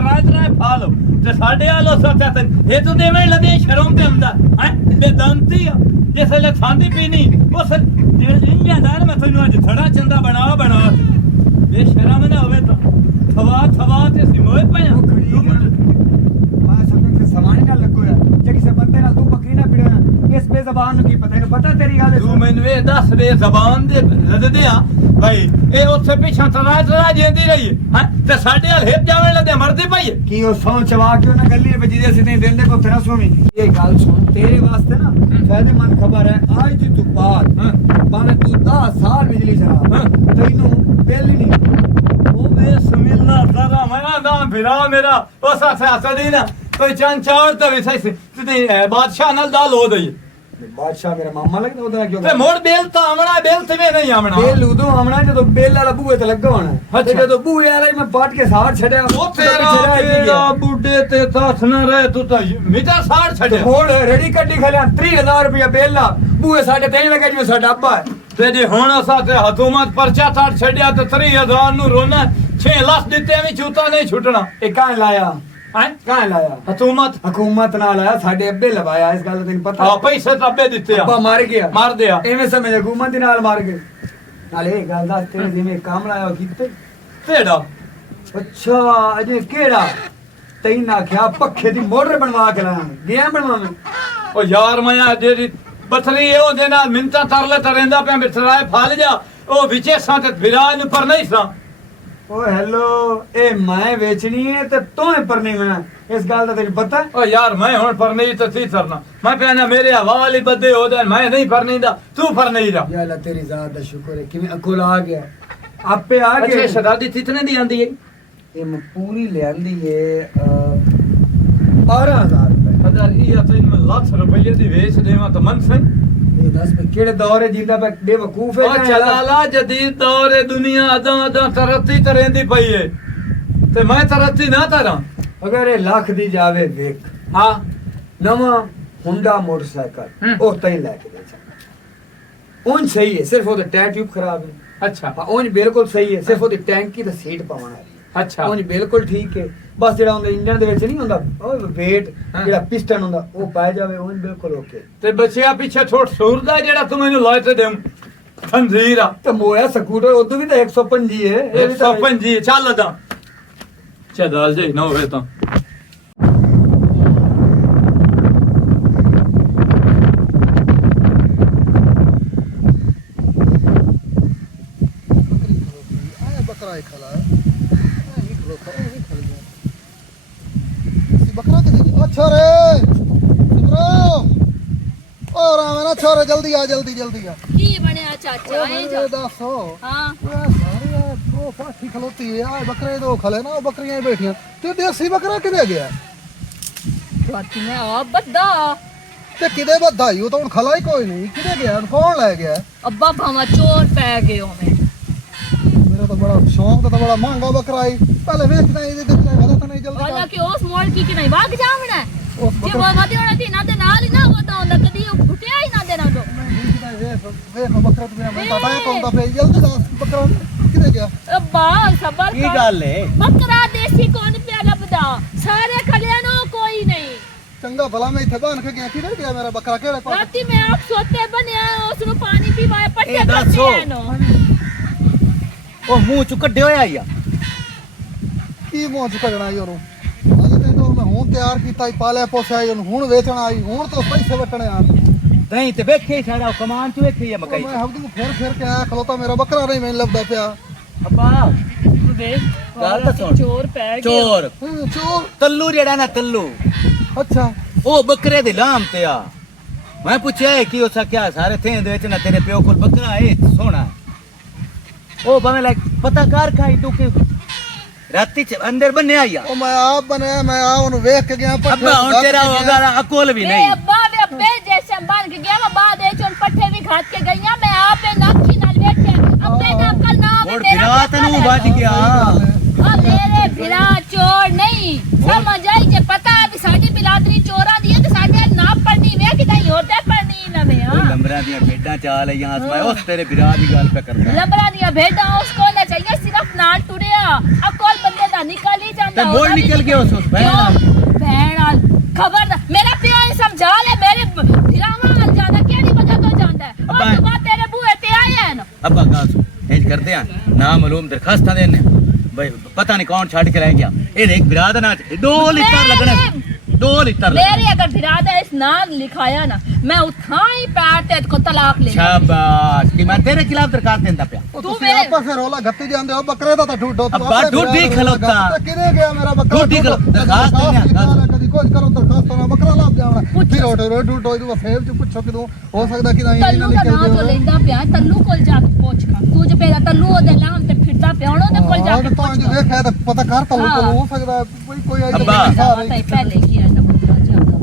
ਤਰਾਏ ਤਰਾਏ ਫਾ ਲਓ ਤੇ ਸਾਡੇ ਆਲੋ ਸੱਚਾ ਤੇ ਇਹ ਤੂੰ ਦੇਵੇਂ ਲਦੇ ਸ਼ਰਮ ਤੇ ਹੁੰਦਾ ਹੈ ਬੇਦੰਤੀ ਆ ਜਿਸ ਵੇਲੇ ਖਾਂਦੀ ਪੀਣੀ ਉਸ ਇੰਜਾਂ ਦਾ ਮੈਂ ਤੈਨੂੰ ਅੱਜ ਥੜਾ ਚੰਦਾ ਬਣਾ ਇਹ ਸ਼ਰਮ ਨਾ ਹੋਵੇ ਤਾਂ ਥਵਾ ਤੇ ਸਿਮੋਏ ਪਿਆ ਮੈਂ ਸਮਝ ਤੇ ਸਮਾਨ ਨਾ ਲੱਗੋ ਯਾਰ ਜੇ ਕਿਸੇ ਬੰਦੇ ਨਾਲ ਤੂੰ ਬੱਕਰੀ ਨਾ ਪਿੜਿਆ ਇਸ ਬੇਜ਼ਬਾਨ ਨੂੰ ਕੀ ਪਤਾ ਇਹਨੂੰ ਪਤਾ ਤੇਰੀ ਗੱਲ ਤੂੰ ਮੈਨੂੰ ਇਹ ਦੱਸ ਦੇ ਜ਼ਬਾਨ ਦੇ ਰਦਦੇ ਆ ਭਾਈ ਇਹ ਉੱਥੇ ਪਿੱਛਾ ਤਰਾ ਜਾਂਦੀ ਰਹੀ ਹੈ ਤੇ ਸਾਡੇ ਹਾਲ ਹਿੱਪ ਜਾਵੇਂ ਲੱਦੇ ਮਰਦੇ ਭਾਈ ਕੀ ਉਹ ਸੌਂ ਚਵਾ ਕੇ ਉਹਨਾਂ ਗੱਲੀ ਵੱਜੀ ਦੇ ਅਸੀਂ ਦਿਨ ਦੇ ਕੋ ਤੇਰਾ ਸੋਵੀ ਇਹ ਗੱਲ ਸੁਣ ਤੇਰੇ ਵਾਸਤੇ ਨਾ ਫਾਇਦੇਮੰਦ ਖਬਰ ਹੈ ਅੱਜ ਦੀ ਤੂੰ ਬਾਅਦ ਭਾਵੇਂ ਤੂੰ 10 ਸਾਲ ਬਿਜਲੀ ਚਲਾ ਤੈਨੂੰ ਬਿੱਲ ਨਹੀਂ ਉਹ ਬਿਸਮਿਲ੍ਲਾ ਜ਼ਰਾ ਮੈਂ ਨਾ ਫਿਰਾ ਮੇਰਾ ਉਸ ਸਿਆਸਤ ਦੀ ਨਾ ਕੋਈ ਚੰਨ ਚਾੜ ਤੇ ਵੀ ਸਹੀ ਤੇ ਬਾਦਸ਼ਾਹ ਨਾਲ ਦਾਲ ਹੋ ਗਈ ਬਾਦਸ਼ਾਹ ਮੇਰਾ ਮਾਮਾ ਲੱਗਦਾ ਉਹਦਾ ਕਿਉਂ ਤੇ ਮੋੜ ਬੇਲ ਤਾਂ ਆਵਣਾ ਬੇਲ ਤੇ ਵੀ ਨਹੀਂ ਆਵਣਾ ਬੇਲ ਉਦੋਂ ਆਵਣਾ ਜਦੋਂ ਬੇਲ ਵਾਲਾ ਬੂਹੇ ਤੇ ਲੱਗਾ ਹੋਣਾ ਤੇ ਜਦੋਂ ਬੂਹੇ ਵਾਲਾ ਮੈਂ ਪਾਟ ਕੇ ਸਾੜ ਛੱਡਿਆ ਉਹ ਤੇਰਾ ਬੁੱਢੇ ਤੇ ਸਾਥ ਨਾ ਰਹੇ ਤੂੰ ਤਾਂ ਮਿੱਟਾ ਸਾੜ ਛੱਡਿਆ ਹੁਣ ਰੇੜੀ ਕੱਢੀ ਖਲਿਆ 30000 ਰੁਪਇਆ ਬੇਲ ਲਾ ਬੂਹੇ ਸਾਡੇ ਤੇ ਲੱਗਾ ਜਿਵੇਂ ਸਾਡਾ ਅੱਬਾ ਹੈ ਤੇ ਜੇ ਹੁਣ ਅਸਾਂ ਤੇ ਹਕੂਮਤ ਪਰਚਾ ਸਾੜ ਛੱਡਿਆ ਤੇ 3000 ਨੂੰ ਰੋਣਾ 6 ਲੱਖ ਦਿੱਤੇ ਵੀ ਚੂਤਾ ਨਹੀਂ ਛੁੱਟਣਾ ਇਹ ਕਾਂ ਲਾਇਆ ਹੈ ਕਾਂ ਲਾਇਆ ਹਕੂਮਤ ਨਾਲ ਆਇਆ ਸਾਡੇ ਅੱਬੇ ਲਵਾਇਆ ਇਸ ਗੱਲ ਦਾ ਤੈਨੂੰ ਪਤਾ ਆ ਪੈਸੇ ਤਾਂ ਅੱਬੇ ਦਿੱਤੇ ਆ ਅੱਬਾ ਮਰ ਗਿਆ ਮਾਰ ਦਿਆ ਐਵੇਂ ਸਮਝ ਹਕੂਮਤ ਦੇ ਨਾਲ ਮਾਰ ਗਏ ਨਾਲੇ ਇਹ ਗੱਲ ਦੱਸ ਤੇਰੇ ਜਿਵੇਂ ਕੰਮ ਲਾਇਆ ਉਹ ਕੀਤੇ ਤੇੜਾ ਅੱਛਾ ਅਜੇ ਕਿਹੜਾ ਤੈਨੂੰ ਆਖਿਆ ਪੱਖੇ ਦੀ ਮੋਟਰ ਬਣਵਾ ਕੇ ਲਾਇਆ ਗਿਆ ਬਣਵਾਵੇਂ ਉਹ ਯਾਰ ਮੈਂ ਜਿਹੜੀ ਬਥਲੀ ਇਹ ਉਹਦੇ ਨਾਲ ਮਿੰਤਾ ਤਰਲੇ ਤਰੇਂਦਾ ਪਿਆ ਬਿਸਰਾਏ ਫਾਲ ਜਾ ਉਹ ਵਿਚੇ ਸਾਂ ਤੇ ਵਿਰਾਜ ਨੂੰ ਪਰ ਨਹੀਂ ਸਾਂ ਓ ਹੈਲੋ ਇਹ ਮੈਂ ਵੇਚਣੀ ਹੈ ਤੇ ਤੂੰ ਪਰਨੀ ਮੈਂ ਇਸ ਗੱਲ ਦਾ ਤੈਨੂੰ ਪਤਾ ਓ ਯਾਰ ਮੈਂ ਹੁਣ ਪਰ ਨਹੀਂ ਤਾਂ ਸੀ ਸਰਨਾ ਮੈਂ ਕਹਿੰਦਾ ਮੇਰੇ ਹਵਾਲੇ ਹੀ ਬੱਦੇ ਹੋ ਜਾਣ ਮੈਂ ਨਹੀਂ ਪਰ ਨਹੀਂ ਦਾ ਤੂੰ ਪਰ ਨਹੀਂ ਜਾ ਯਾ ਅੱਲਾ ਤੇਰੀ ਜ਼ਾਤ ਦਾ ਸ਼ੁਕਰ ਹੈ ਕਿਵੇਂ ਅਕਲ ਆ ਗਿਆ ਆਪੇ ਆ ਅੱਛਾ ਗਿਆ ਸ਼ਰਾਦੀ ਕਿਤਨੇ ਦੀ ਆਂਦੀ ਹੈ ਇਹ ਮੈਂ ਪੂਰੀ ਲਿਆਂਦੀ ਹੈ 12000 ਰੁਪਏ ਅਦਰ ਇਹ ਤਾਂ ਮੈਂ ਲੱਖ ਰੁਪਏ ਦੀ ਵੇਚ ਦੇਵਾਂ ਤਾਂ ਮਨ ਸਹੀ ਇਹ ਦੱਸ ਮੈਂ ਕਿਹੜੇ ਦੌਰ ਹੈ ਜਿੰਦਾ ਮੈਂ ਬੇਵਕੂਫ ਹੈ ਉਹ ਚਲਾਲਾ ਜਦੀਦ ਦੌਰ ਹੈ ਦੁਨੀਆ ਅਦਾਂ ਤਰੱਕੀ ਤਰੇਂਦੀ ਪਈ ਹੈ ਤੇ ਮੈਂ ਤਰੱਕੀ ਨਾ ਤਰਾਂ ਅਗਰ ਇਹ ਲੱਖ ਦੀ ਜਾਵੇ ਵੇਖ ਹਾਂ ਨਵਾਂ ਹੁੰਡਾ ਮੋਟਰਸਾਈਕਲ ਉਹ ਤਈ ਲੈ ਕੇ ਦੇ ਜਾ ਉਂਝ ਸਹੀ ਹੈ ਸਿਰਫ ਉਹਦਾ ਟਾਇਰ ਟਿਊਬ ਖਰਾਬ ਹੈ ਅੱਛਾ ਉਂਝ ਬਿਲਕੁਲ ਸਹੀ ਹੈ ਸਿਰਫ ਉਹਦੀ ਟੈਂਕੀ ਤੇ ਸੀਟ ਪਾਉਣ ਵਾਲੀ ਹੈ ਅੱਛਾ ਉਂਝ ਬਿਲਕੁਲ ਠੀਕ ਹੈ ਬਸ ਜਿਹੜਾ ਉਹਦੇ ਇੰਜਨ ਦੇ ਵਿੱਚ ਨਹੀਂ ਹੁੰਦਾ ਉਹ ਵੇਟ ਜਿਹੜਾ ਪਿਸਟਨ ਹੁੰਦਾ ਉਹ ਪਾਇਆ ਜਾਵੇ ਉਂਝ ਬਿਲਕੁਲ ਓਕੇ ਤੇ ਬੱਚਿਆ ਪਿੱਛੇ ਥੋੜ ਸੂਰਦਾ ਜਿਹੜਾ ਤੂੰ ਮੈਨੂੰ ਲੋਏ ਤੇ ਦੇਉ ਖੰਜ਼ੀਰ ਆ ਤੇ ਮੋਇਆ ਸਕੂਟਰ ਉਦੋਂ ਵੀ ਤਾਂ 125 ਹੈ ਇਹ ਵੀ ਤਾਂ 125 ਚੱਲ ਦਾ ਚੱਲ ਜੇ ਨਾ ਹੋਵੇ ਤਾਂ अच्छा रे और आवे ना छोरे जल्दी आ की बनया चाचा ए जा दसो हां सारे दो पाठी खलोती है आ बकरे दो खले ना बकरियां बैठियां ते देसी बकरा किदे गया बाती में आ बद्दा ते किदे बधाई तो हुन खला ही कोई नहीं किदे गया कौन ले गया अब्बा भावा चोर पै गए हो में मेरा तो बड़ा शौक तो बड़ा महंगा बकरा ही पहले वेचना ही दे गलत नहीं जल्दी वाला कि उस मोड़ की नहीं भाग जावना जे वो मते होना थी ना ते नाल ही ना होता onda कदी फुटिया ही ना देना तो ਵੇਖ ਬੱਕਰਾ ਤੇ ਮੈਂ ਪਤਾ ਹੈ ਕੌਣ ਦਾ ਫੇਰ ਜਲਦੀ ਦੱਸ ਬੱਕਰਾ ਕਿੱਥੇ ਗਿਆ अब्बा सबर ਕੀ ਗੱਲ ਹੈ बकरा देसी कौन पे लबदा सारे खलिया नो कोई नहीं ਚੰਗਾ ਭਲਾ ਮੈਂ ਇੱਥੇ ਬਾਨ ਕੇ ਗਿਆ ਕਿੱਥੇ ਗਿਆ ਮੇਰਾ ਬੱਕਰਾ ਕਿਹੜੇ ਪਾਸੇ राती में आप सोते बने उस नु पानी पीवाए पट्टे ए, दसो। करते नो ਉਹ ਮੂੰਹ ਚ ਕੱਢਿਆ ਹੋਇਆ ਆ ਕੀ ਮੂੰਹ ਚ ਕੱਢਣਾ ਈ ਉਹਨੂੰ ਅੱਜ ਤੈਨੂੰ ਮੈਂ ਹੁਣ ਤਿਆਰ ਕੀਤਾ ਹੀ ਪਾਲਿਆ ਪੋਸਿਆ ਉਹਨੂੰ ਹੁਣ ਵੇਚਣਾ ਆਈ ਹੁਣ ਤੋਂ ਪੈਸੇ ਵਟਣੇ ਆ ਨਹੀਂ ਤੇ ਵੇਖੇ ਸਾਡਾ ਕਮਾਨ ਚ ਵੇਖੀ ਆ ਮਕਈ ਮੈਂ ਹਬਦੂ ਫਿਰ ਕੇ ਆਇਆ ਖਲੋਤਾ ਮੇਰਾ ਬੱਕਰਾ ਨਹੀਂ ਮੈਨੂੰ ਲੱਭਦਾ ਪਿਆ ਅੱਬਾ देख ਗੱਲ ਤਾਂ ਸੁਣ चोर पै गए ਚੋਰ ਚੋਰ ਤੱਲੂ ਜਿਹੜਾ ਨਾ ਤੱਲੂ ਅੱਛਾ ਉਹ ਬੱਕਰੇ ਦੇ ਲਾਮ ਤੇ ਆ ਮੈਂ ਪੁੱਛਿਆ ਇਹ ਕੀ ਹੋ ਸਕਿਆ ਸਾਰੇ ਥੇਂ ਦੇ ਵਿੱਚ ਨਾ ਤੇਰੇ ਪਿਓ ਕੋਲ ਬੱਕਰਾ ਹੈ ਸੋਹਣਾ ਉਹ ਭਾਵੇਂ ਲੈ ਪਤਾ ਕਰ ਖਾਈ ਤੂੰ ਕਿ ਰਾਤੀ ਚ ਅੰਦਰ ਬੰਨਿਆ ਆ ਉਹ ਮੈਂ ਆਪ ਬਣਿਆ ਮੈਂ ਆ ਉਹਨੂੰ ਵੇਖ ਕੇ ਗਿਆ ਅੱਬਾ ਹੁਣ ਤੇਰਾ ਹੋਗਾ ਅਕਲ ਵੀ ए ਨਹੀਂ अब्बा वे अब्बे जैसे बांध के गया मैं बाद ए चोन पट्टे भी घाट के गईया मैं आपे नाखी नाल बैठे अब्बे ना अकल ना आवे और विरात ਨੂੰ ਵੱਜ ਗਿਆ आ मेरे भिरा चोर नहीं समझ आई जे पता है भी साडी बिरादरी चोरा दी है ते साडे ना पड़नी वे कि नहीं होते पड़नी ना में हां ਲੰਬਰਾਂ ਦੀਆਂ ਭੇਡਾਂ ਚਾਲ ਲਈਆਂ ਆਸਮਾਏ ਉਸ ਤੇਰੇ ਵਿਰਾਹ ਦੀ ਗੱਲ ਪੇ ਕਰਦਾ लबरा दिया भेड़ा उसको ले चाहिए सिर्फ नाल टुरिया अकल बंदे दा निकाली जा ਜਾਂਦਾ ਤੇ ਮੋੜ ਨਿਕਲ ਗਿਆ ਉਸ ਭੈਣ ਖਬਰ ਮੇਰਾ ਪਿਓ ਹੀ ਸਮਝਾ ਲੈ ਮੇਰੇ ਫਿਰਾਵਾਂ ਨਾਲ ਜਾਂਦਾ ਕਿਹੜੀ ਵਜ੍ਹਾ ਤੋਂ ਜਾਂਦਾ ਹੈ ਉਹ ਤੋਂ ਬਾਅਦ ਤੇਰੇ ਬੂਹੇ ਤੇ ਆਏ ਹਨ ਅੱਬਾ ਗਾਸ ਇੰਜ ਕਰਦੇ ਆ ਨਾ ਮਾਲੂਮ ਦਰਖਾਸਤਾਂ ਦੇਣੇ ਬਈ ਪਤਾ ਨਹੀਂ ਕੌਣ ਛੱਡ ਕੇ ਰਹਿ ਗਿਆ ਇਹ ਇੱਕ ਬਿਰਾਦਰ ਨਾਲ 2 ਲੀਟਰ ਲੱਗਣੇ 2 ਲੀਟਰ मेरे अगर बिरादर इस नाम लिखाया ना मैं उठा ही पैर ते को तलाक ले शाबाश कि मैं तेरे खिलाफ दरखास्त देता पिया ਉਹ ਤੂੰ ਤੁਸੀਂ ਮੇਰੇ- ਆਪਸ ਵਿੱਚ ਰੌਲਾ ਗੱਤੀ ਜਾਂਦੇ ਹੋ ਬੱਕਰੇ ਦਾ ਤਾਂ ਢੂਡੋ ਅੱਬਾ, ਢੂਢੀ ਖਲੋਤਾ। ਕਿਨੇ ਗਿਆ ਮੇਰਾ ਬੱਕਰਾ ਢੂਢੀ ਖਲੋ- ਕਦੀ ਦਰਖਾਸਤ ਦਰਖਾਸਤ ਦਿੰਦੇ ਆ, ਕਦੀ ਕੁਝ ਕਰੋ ਦਰਖਾਸਤ ਨਾ ਬੱਕਰਾ ਲੱਭ ਜਾਵਣਾ ਫਿਰ ਉਹ ਢੂਡੋ ਇਹਨੂੰ ਫੇਰ ਚ ਪੁੱਛੋ ਕਿਦੋਂ ਹੋ ਸਕਦਾ ਕਿ ਨਹੀਂ ਤੱਲੂ ਦਾ ਨਾਂ ਤੋਂ ਲੈਂਦਾ ਪਿਆ ਤੱਲੂ ਕੋਲ ਜਾ ਕੇ ਪੁੱਛ ਖਾ ਤੂੰ ਜੇ ਪਹਿਲਾਂ ਤੱਲੂ ਉਹਦੇ ਨਾਮ ਤੇ ਫਿਰਦਾ ਪਿਆ ਹੁਣ ਉਹਦੇ ਕੋਲ ਜਾ ਕੇ ਤਾਂ ਪੁੱਛ ਜੇ ਵੇਖਿਆ ਤਾਂ ਪਤਾ ਕਰ ਤੱਲੂ ਕੋਲ ਹੋ ਸਕਦਾ ਕੋਈ ਆਈ ਅੱਬਾ। ਪਤਾ ਹੀ ਪਹਿਲੇ ਕੀ ਹੈ ਨਾ ਬੰਦਾ ਜਾਂਦਾ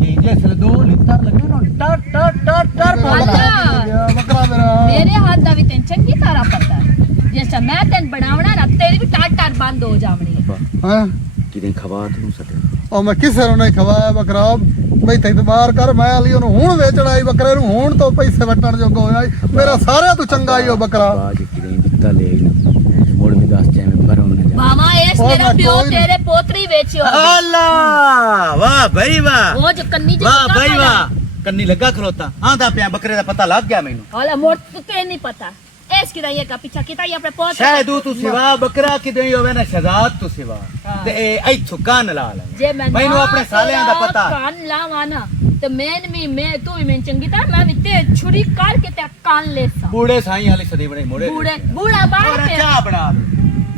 ये जैसे 2 लीटर लगे ना टर टर टर टर ਬੱਕਰਾ ਮੇਰਾ ਮੇਰੇ ਹੱਥ ਦਾ ਵੀ ਤੈਨੂੰ ਚੰਗੀ ਤਰ੍ਹਾਂ ਪਤਾ ਹੈ ਜੇ ਸਾ ਮੈਂ ਤੈਨੂੰ ਬਣਾਉਣਾ ਨਾ ਤੇਰੀ ਵੀ ਟਾਟ ਟਾਟ ਬੰਦ ਹੋ ਜਾਵਣੀ ਹਾਂ किदें खवा तू सटे ਉਹ ਮੈਂ ਕਿਸੇ ਨੂੰ ਨਹੀਂ ਖਵਾਇਆ ਬੱਕਰਾ ਬਈ ਤੇ ਇਤਬਾਰ ਕਰ ਮੈਂ ਅਲੀ ਉਹਨੂੰ ਹੁਣ ਵੇਚਣ ਆਈ ਬੱਕਰੇ ਨੂੰ ਹੁਣ ਤੋਂ ਪੈਸੇ ਵਟਣ ਜੋਗਾ ਹੋਇਆ ਈ। ਮੇਰਾ ਸਾਰਿਆਂ ਤੋਂ ਚੰਗਾ ਹੀ ਉਹ ਬੱਕਰਾ बाज किदें दिता ले ना मोड़ में दस चाहे में भरो ना जा ਮਾਮਾ ਇਸ ਉਹ ਮੇਰਾ ਨਾ ਪਿਓ ਕੋਈ- ਤੇਰੇ ਪੋਤਰੀ ਵੇਚਿਓ अल्लाह वाह भाई वाह ਉਹ ਜੋ ਕੰਨੀ ਜੀ वाह भाई वाह कन्नी लगा खलोता आंदा पिया बकरे दा पता लग गया मेनू ਹਾਲਾ ਮੋੜ ਤੇ ਨਹੀਂ ਪਤਾ ਇਸ ਕਿਦਾ ਇਹ ਕਾ ਪਿੱਛਾ ਕੀਤਾ ਇਹ ਆਪਣੇ ਪੋਤ शायद तू सिवा बकरा किदें होवे ना शहजाद तू सिवा ते ए इथों कान ला ले ਜੇ ਮੈਂ ਮੈਨੂੰ ਆਪਣੇ ਸਾਲਿਆਂ ਦਾ ਪਤਾ। ਕੰਨ ਲਾਵਾਂ ਨਾ ਤੇ ਮੈਂ ਤੂੰ ਵੀ ਮੈਂ ਚੰਗੀ ਤਰ੍ਹਾਂ ਮੈਂ ਵੀ ਤੇ ਛੁਰੀ ਕਰਕੇ ਤੇ ਕੰਨ ਲੈਸਾ बूढ़े साईं वाली सदी बड़े मोड़े ਬੂੜਾ ਬਾਹਰ और ਪਿਆ चाह बना दे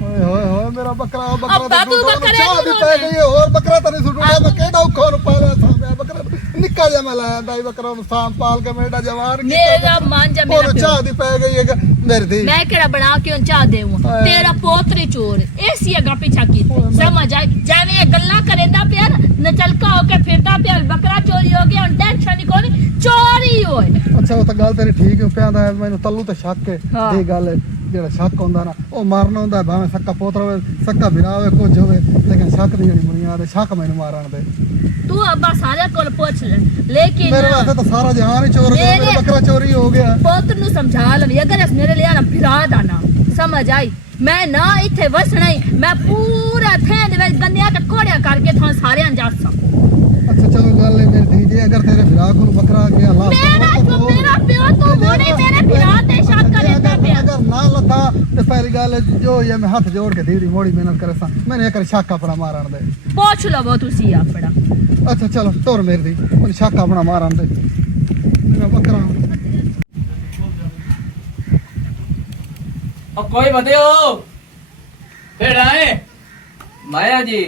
ਓਏ ਹੋਏ ਹੋਏ ਮੇਰਾ ਬੱਕਰਾ ਉਹ ਬੱਕਰਾ ਅੱਬਾ, ਤੂੰ ਬੱਕਰੇ ਚਾਹ ਨੂੰ ਵੀ ਪੈ ਗਈ ਹੈ, ਹੋਰ ਬੱਕਰਾ ਤਾਂ ਨਹੀਂ ਸੁੱਟੂਗਾ ਮੈਂ ਕਿਹੜਾ ਔਖਾ ਨੂੰ ਪਾਲਿਆ ਸਾਂ ਬੱਕਰਾ ਨਿੱਕਾ ਜਿਹਾ ਮੈਂ ਲਾਇਆ ਦਾ ਬੱਕਰਾ ਨੂੰ ਸਾਂਭ ਪਾਲ ਕੇ ਮੇਰਾ ਜਵਾਨ ਮੇਰਾ ਮਨ ਜਾ ਮੇਰਾ ਉਹ ਪਿਓ। ਚਾਹ ਦੀ ਪੈ ਗਈ ਹੈ ਮੇਰੇ ਦੀ ਮੈਂ ਕਿਹੜਾ ਬਣਾ ਕੇ ਉਹ ਚਾਹ ਦੇਵਾਂ ਹਾਂ। ਤੇਰਾ ਪੋਤਰੀ ਚੋਰ ਐਸੀ ਅਗਾ ਪਿੱਛਾ ਕੀ ਸਮਝ ਆ ਜਿਵੇਂ ਇਹ ਗੱਲਾਂ ਕਰੇਂਦਾ ਪਿਆ ਨਾ ਨਚਲਕਾ ਹੋ ਕੇ ਫਿਰਦਾ ਪਿਆ ਬੱਕਰਾ ਚੋਰੀ ਹੋ ਗਿਆ ਹੁਣ ਟੈਨਸ਼ਨ ਨਹੀਂ ਕੋਈ ਚੋਰੀ ਹੋਏ ਅੱਛਾ ਉਹ ਤਾਂ ਗੱਲ ਤੇਰੀ ਠੀਕ ਹੈ ਪਿਆਂਦਾ ਮੈਨੂੰ ਤੱਲੂ ਤੇ ਸ਼ੱਕ ਹੈ ਹਾਂ। ਇਹ ਗੱਲ ਹੈ ਜਿਹੜਾ ਸ਼ੱਕ ਹੁੰਦਾ ਨਾ ਉਹ ਮਾਰਨਾ ਹੁੰਦਾ ਭਾਵੇਂ ਸੱਕਾ ਪੋਤਰਾ ਹੋਵੇ ਸੱਕਾ ਬਿਰਾ ਹੋਵੇ ਕੁਝ ਹੋਵੇ ਲੇਕਿਨ ਸ਼ੱਕ ਦੀ ਜਿਹੜੀ ਬੁਨਿਆਦ ਹੈ ਸ਼ੱਕ ਮੈਨੂੰ ਮਾਰਨ ਦੇ ਤੂੰ ਅੱਬਾ ਸਾਰਿਆਂ ਕੋਲ ਪੁੱਛ ਲੈ ਲੇਕਿਨ ਮੇਰੇ ਵਾਸਤੇ ਤਾਂ ਸਾਰਾ ਜਹਾਨ ਹੀ ਚੋਰ ਗਿਆ ਮੇਰਾ ਬੱਕਰਾ ਚੋਰੀ ਹੋ ਗਿਆ ਪੁੱਤ ਨੂੰ ਸਮਝਾ ਲੈ ਅਗਰ ਇਸ ਮੇਰੇ ਲਿਆ ਨਾ ਫਿਰਾ ਦਾ ਨਾ ਸਮਝ ਆਈ ਮੈਂ ਨਾ ਇੱਥੇ ਵਸਣਾ ਹੀ ਮੈਂ ਪੂਰਾ ਥੈਂ ਦੇ ਵਿੱਚ ਗੰਨਿਆਂ ਤੇ ਕੋੜਿਆ ਕਰਕੇ ਤੁਹਾਨੂੰ ਸਾਰਿਆਂ ਜਾਸਾਂ ਅੱਛਾ ਚਲੋ ਗੱਲ ਹੈ ਮੇਰੀ ਧੀ ਜੀ ਅਗਰ ਤੇਰੇ ਫਿਰਾਕ ਨੂੰ ਬੱਕਰਾ ਗਿਆ ਲਾ ਮੇਰਾ ਪਿਓ ਤੂੰ ਹੁਣੇ ਮੇਰੇ ਫਿਰਾ ਤੇ ਸ਼ੱਕ ਕਰਦਾ ਪਿਆ ਅਗਰ ਨਾ ਲੱਥਾ ਤੇ ਪਹਿਲੀ ਗੱਲ ਜੋ ਇਹ ਮੈਂ ਹੱਥ ਜੋੜ ਕੇ ਦੀਦੀ ਮੋੜੀ ਮਿਹਨਤ ਕਰੇ ਸਾਂ ਮੈਨੂੰ ਇੱਕ ਸ਼ੱਕ ਆਪਣਾ ਮਾਰਨ ਦੇ ਪੁੱਛ ਲਵੋ ਤੁਸੀਂ ਆਪਣਾ ਅੱਛਾ ਚਲੋ ਤੁਰ ਮੇਰੀ ਦੀ ਮੈਨੂੰ ਸ਼ੱਕ ਆਪਣਾ ਮਾਰਨ ਦੇ ਮੇਰਾ ਬੱਕਰਾ ਉਹ ਕੋਈ ਬਤਿਓ ਫਿਰ ਆਏ माया जी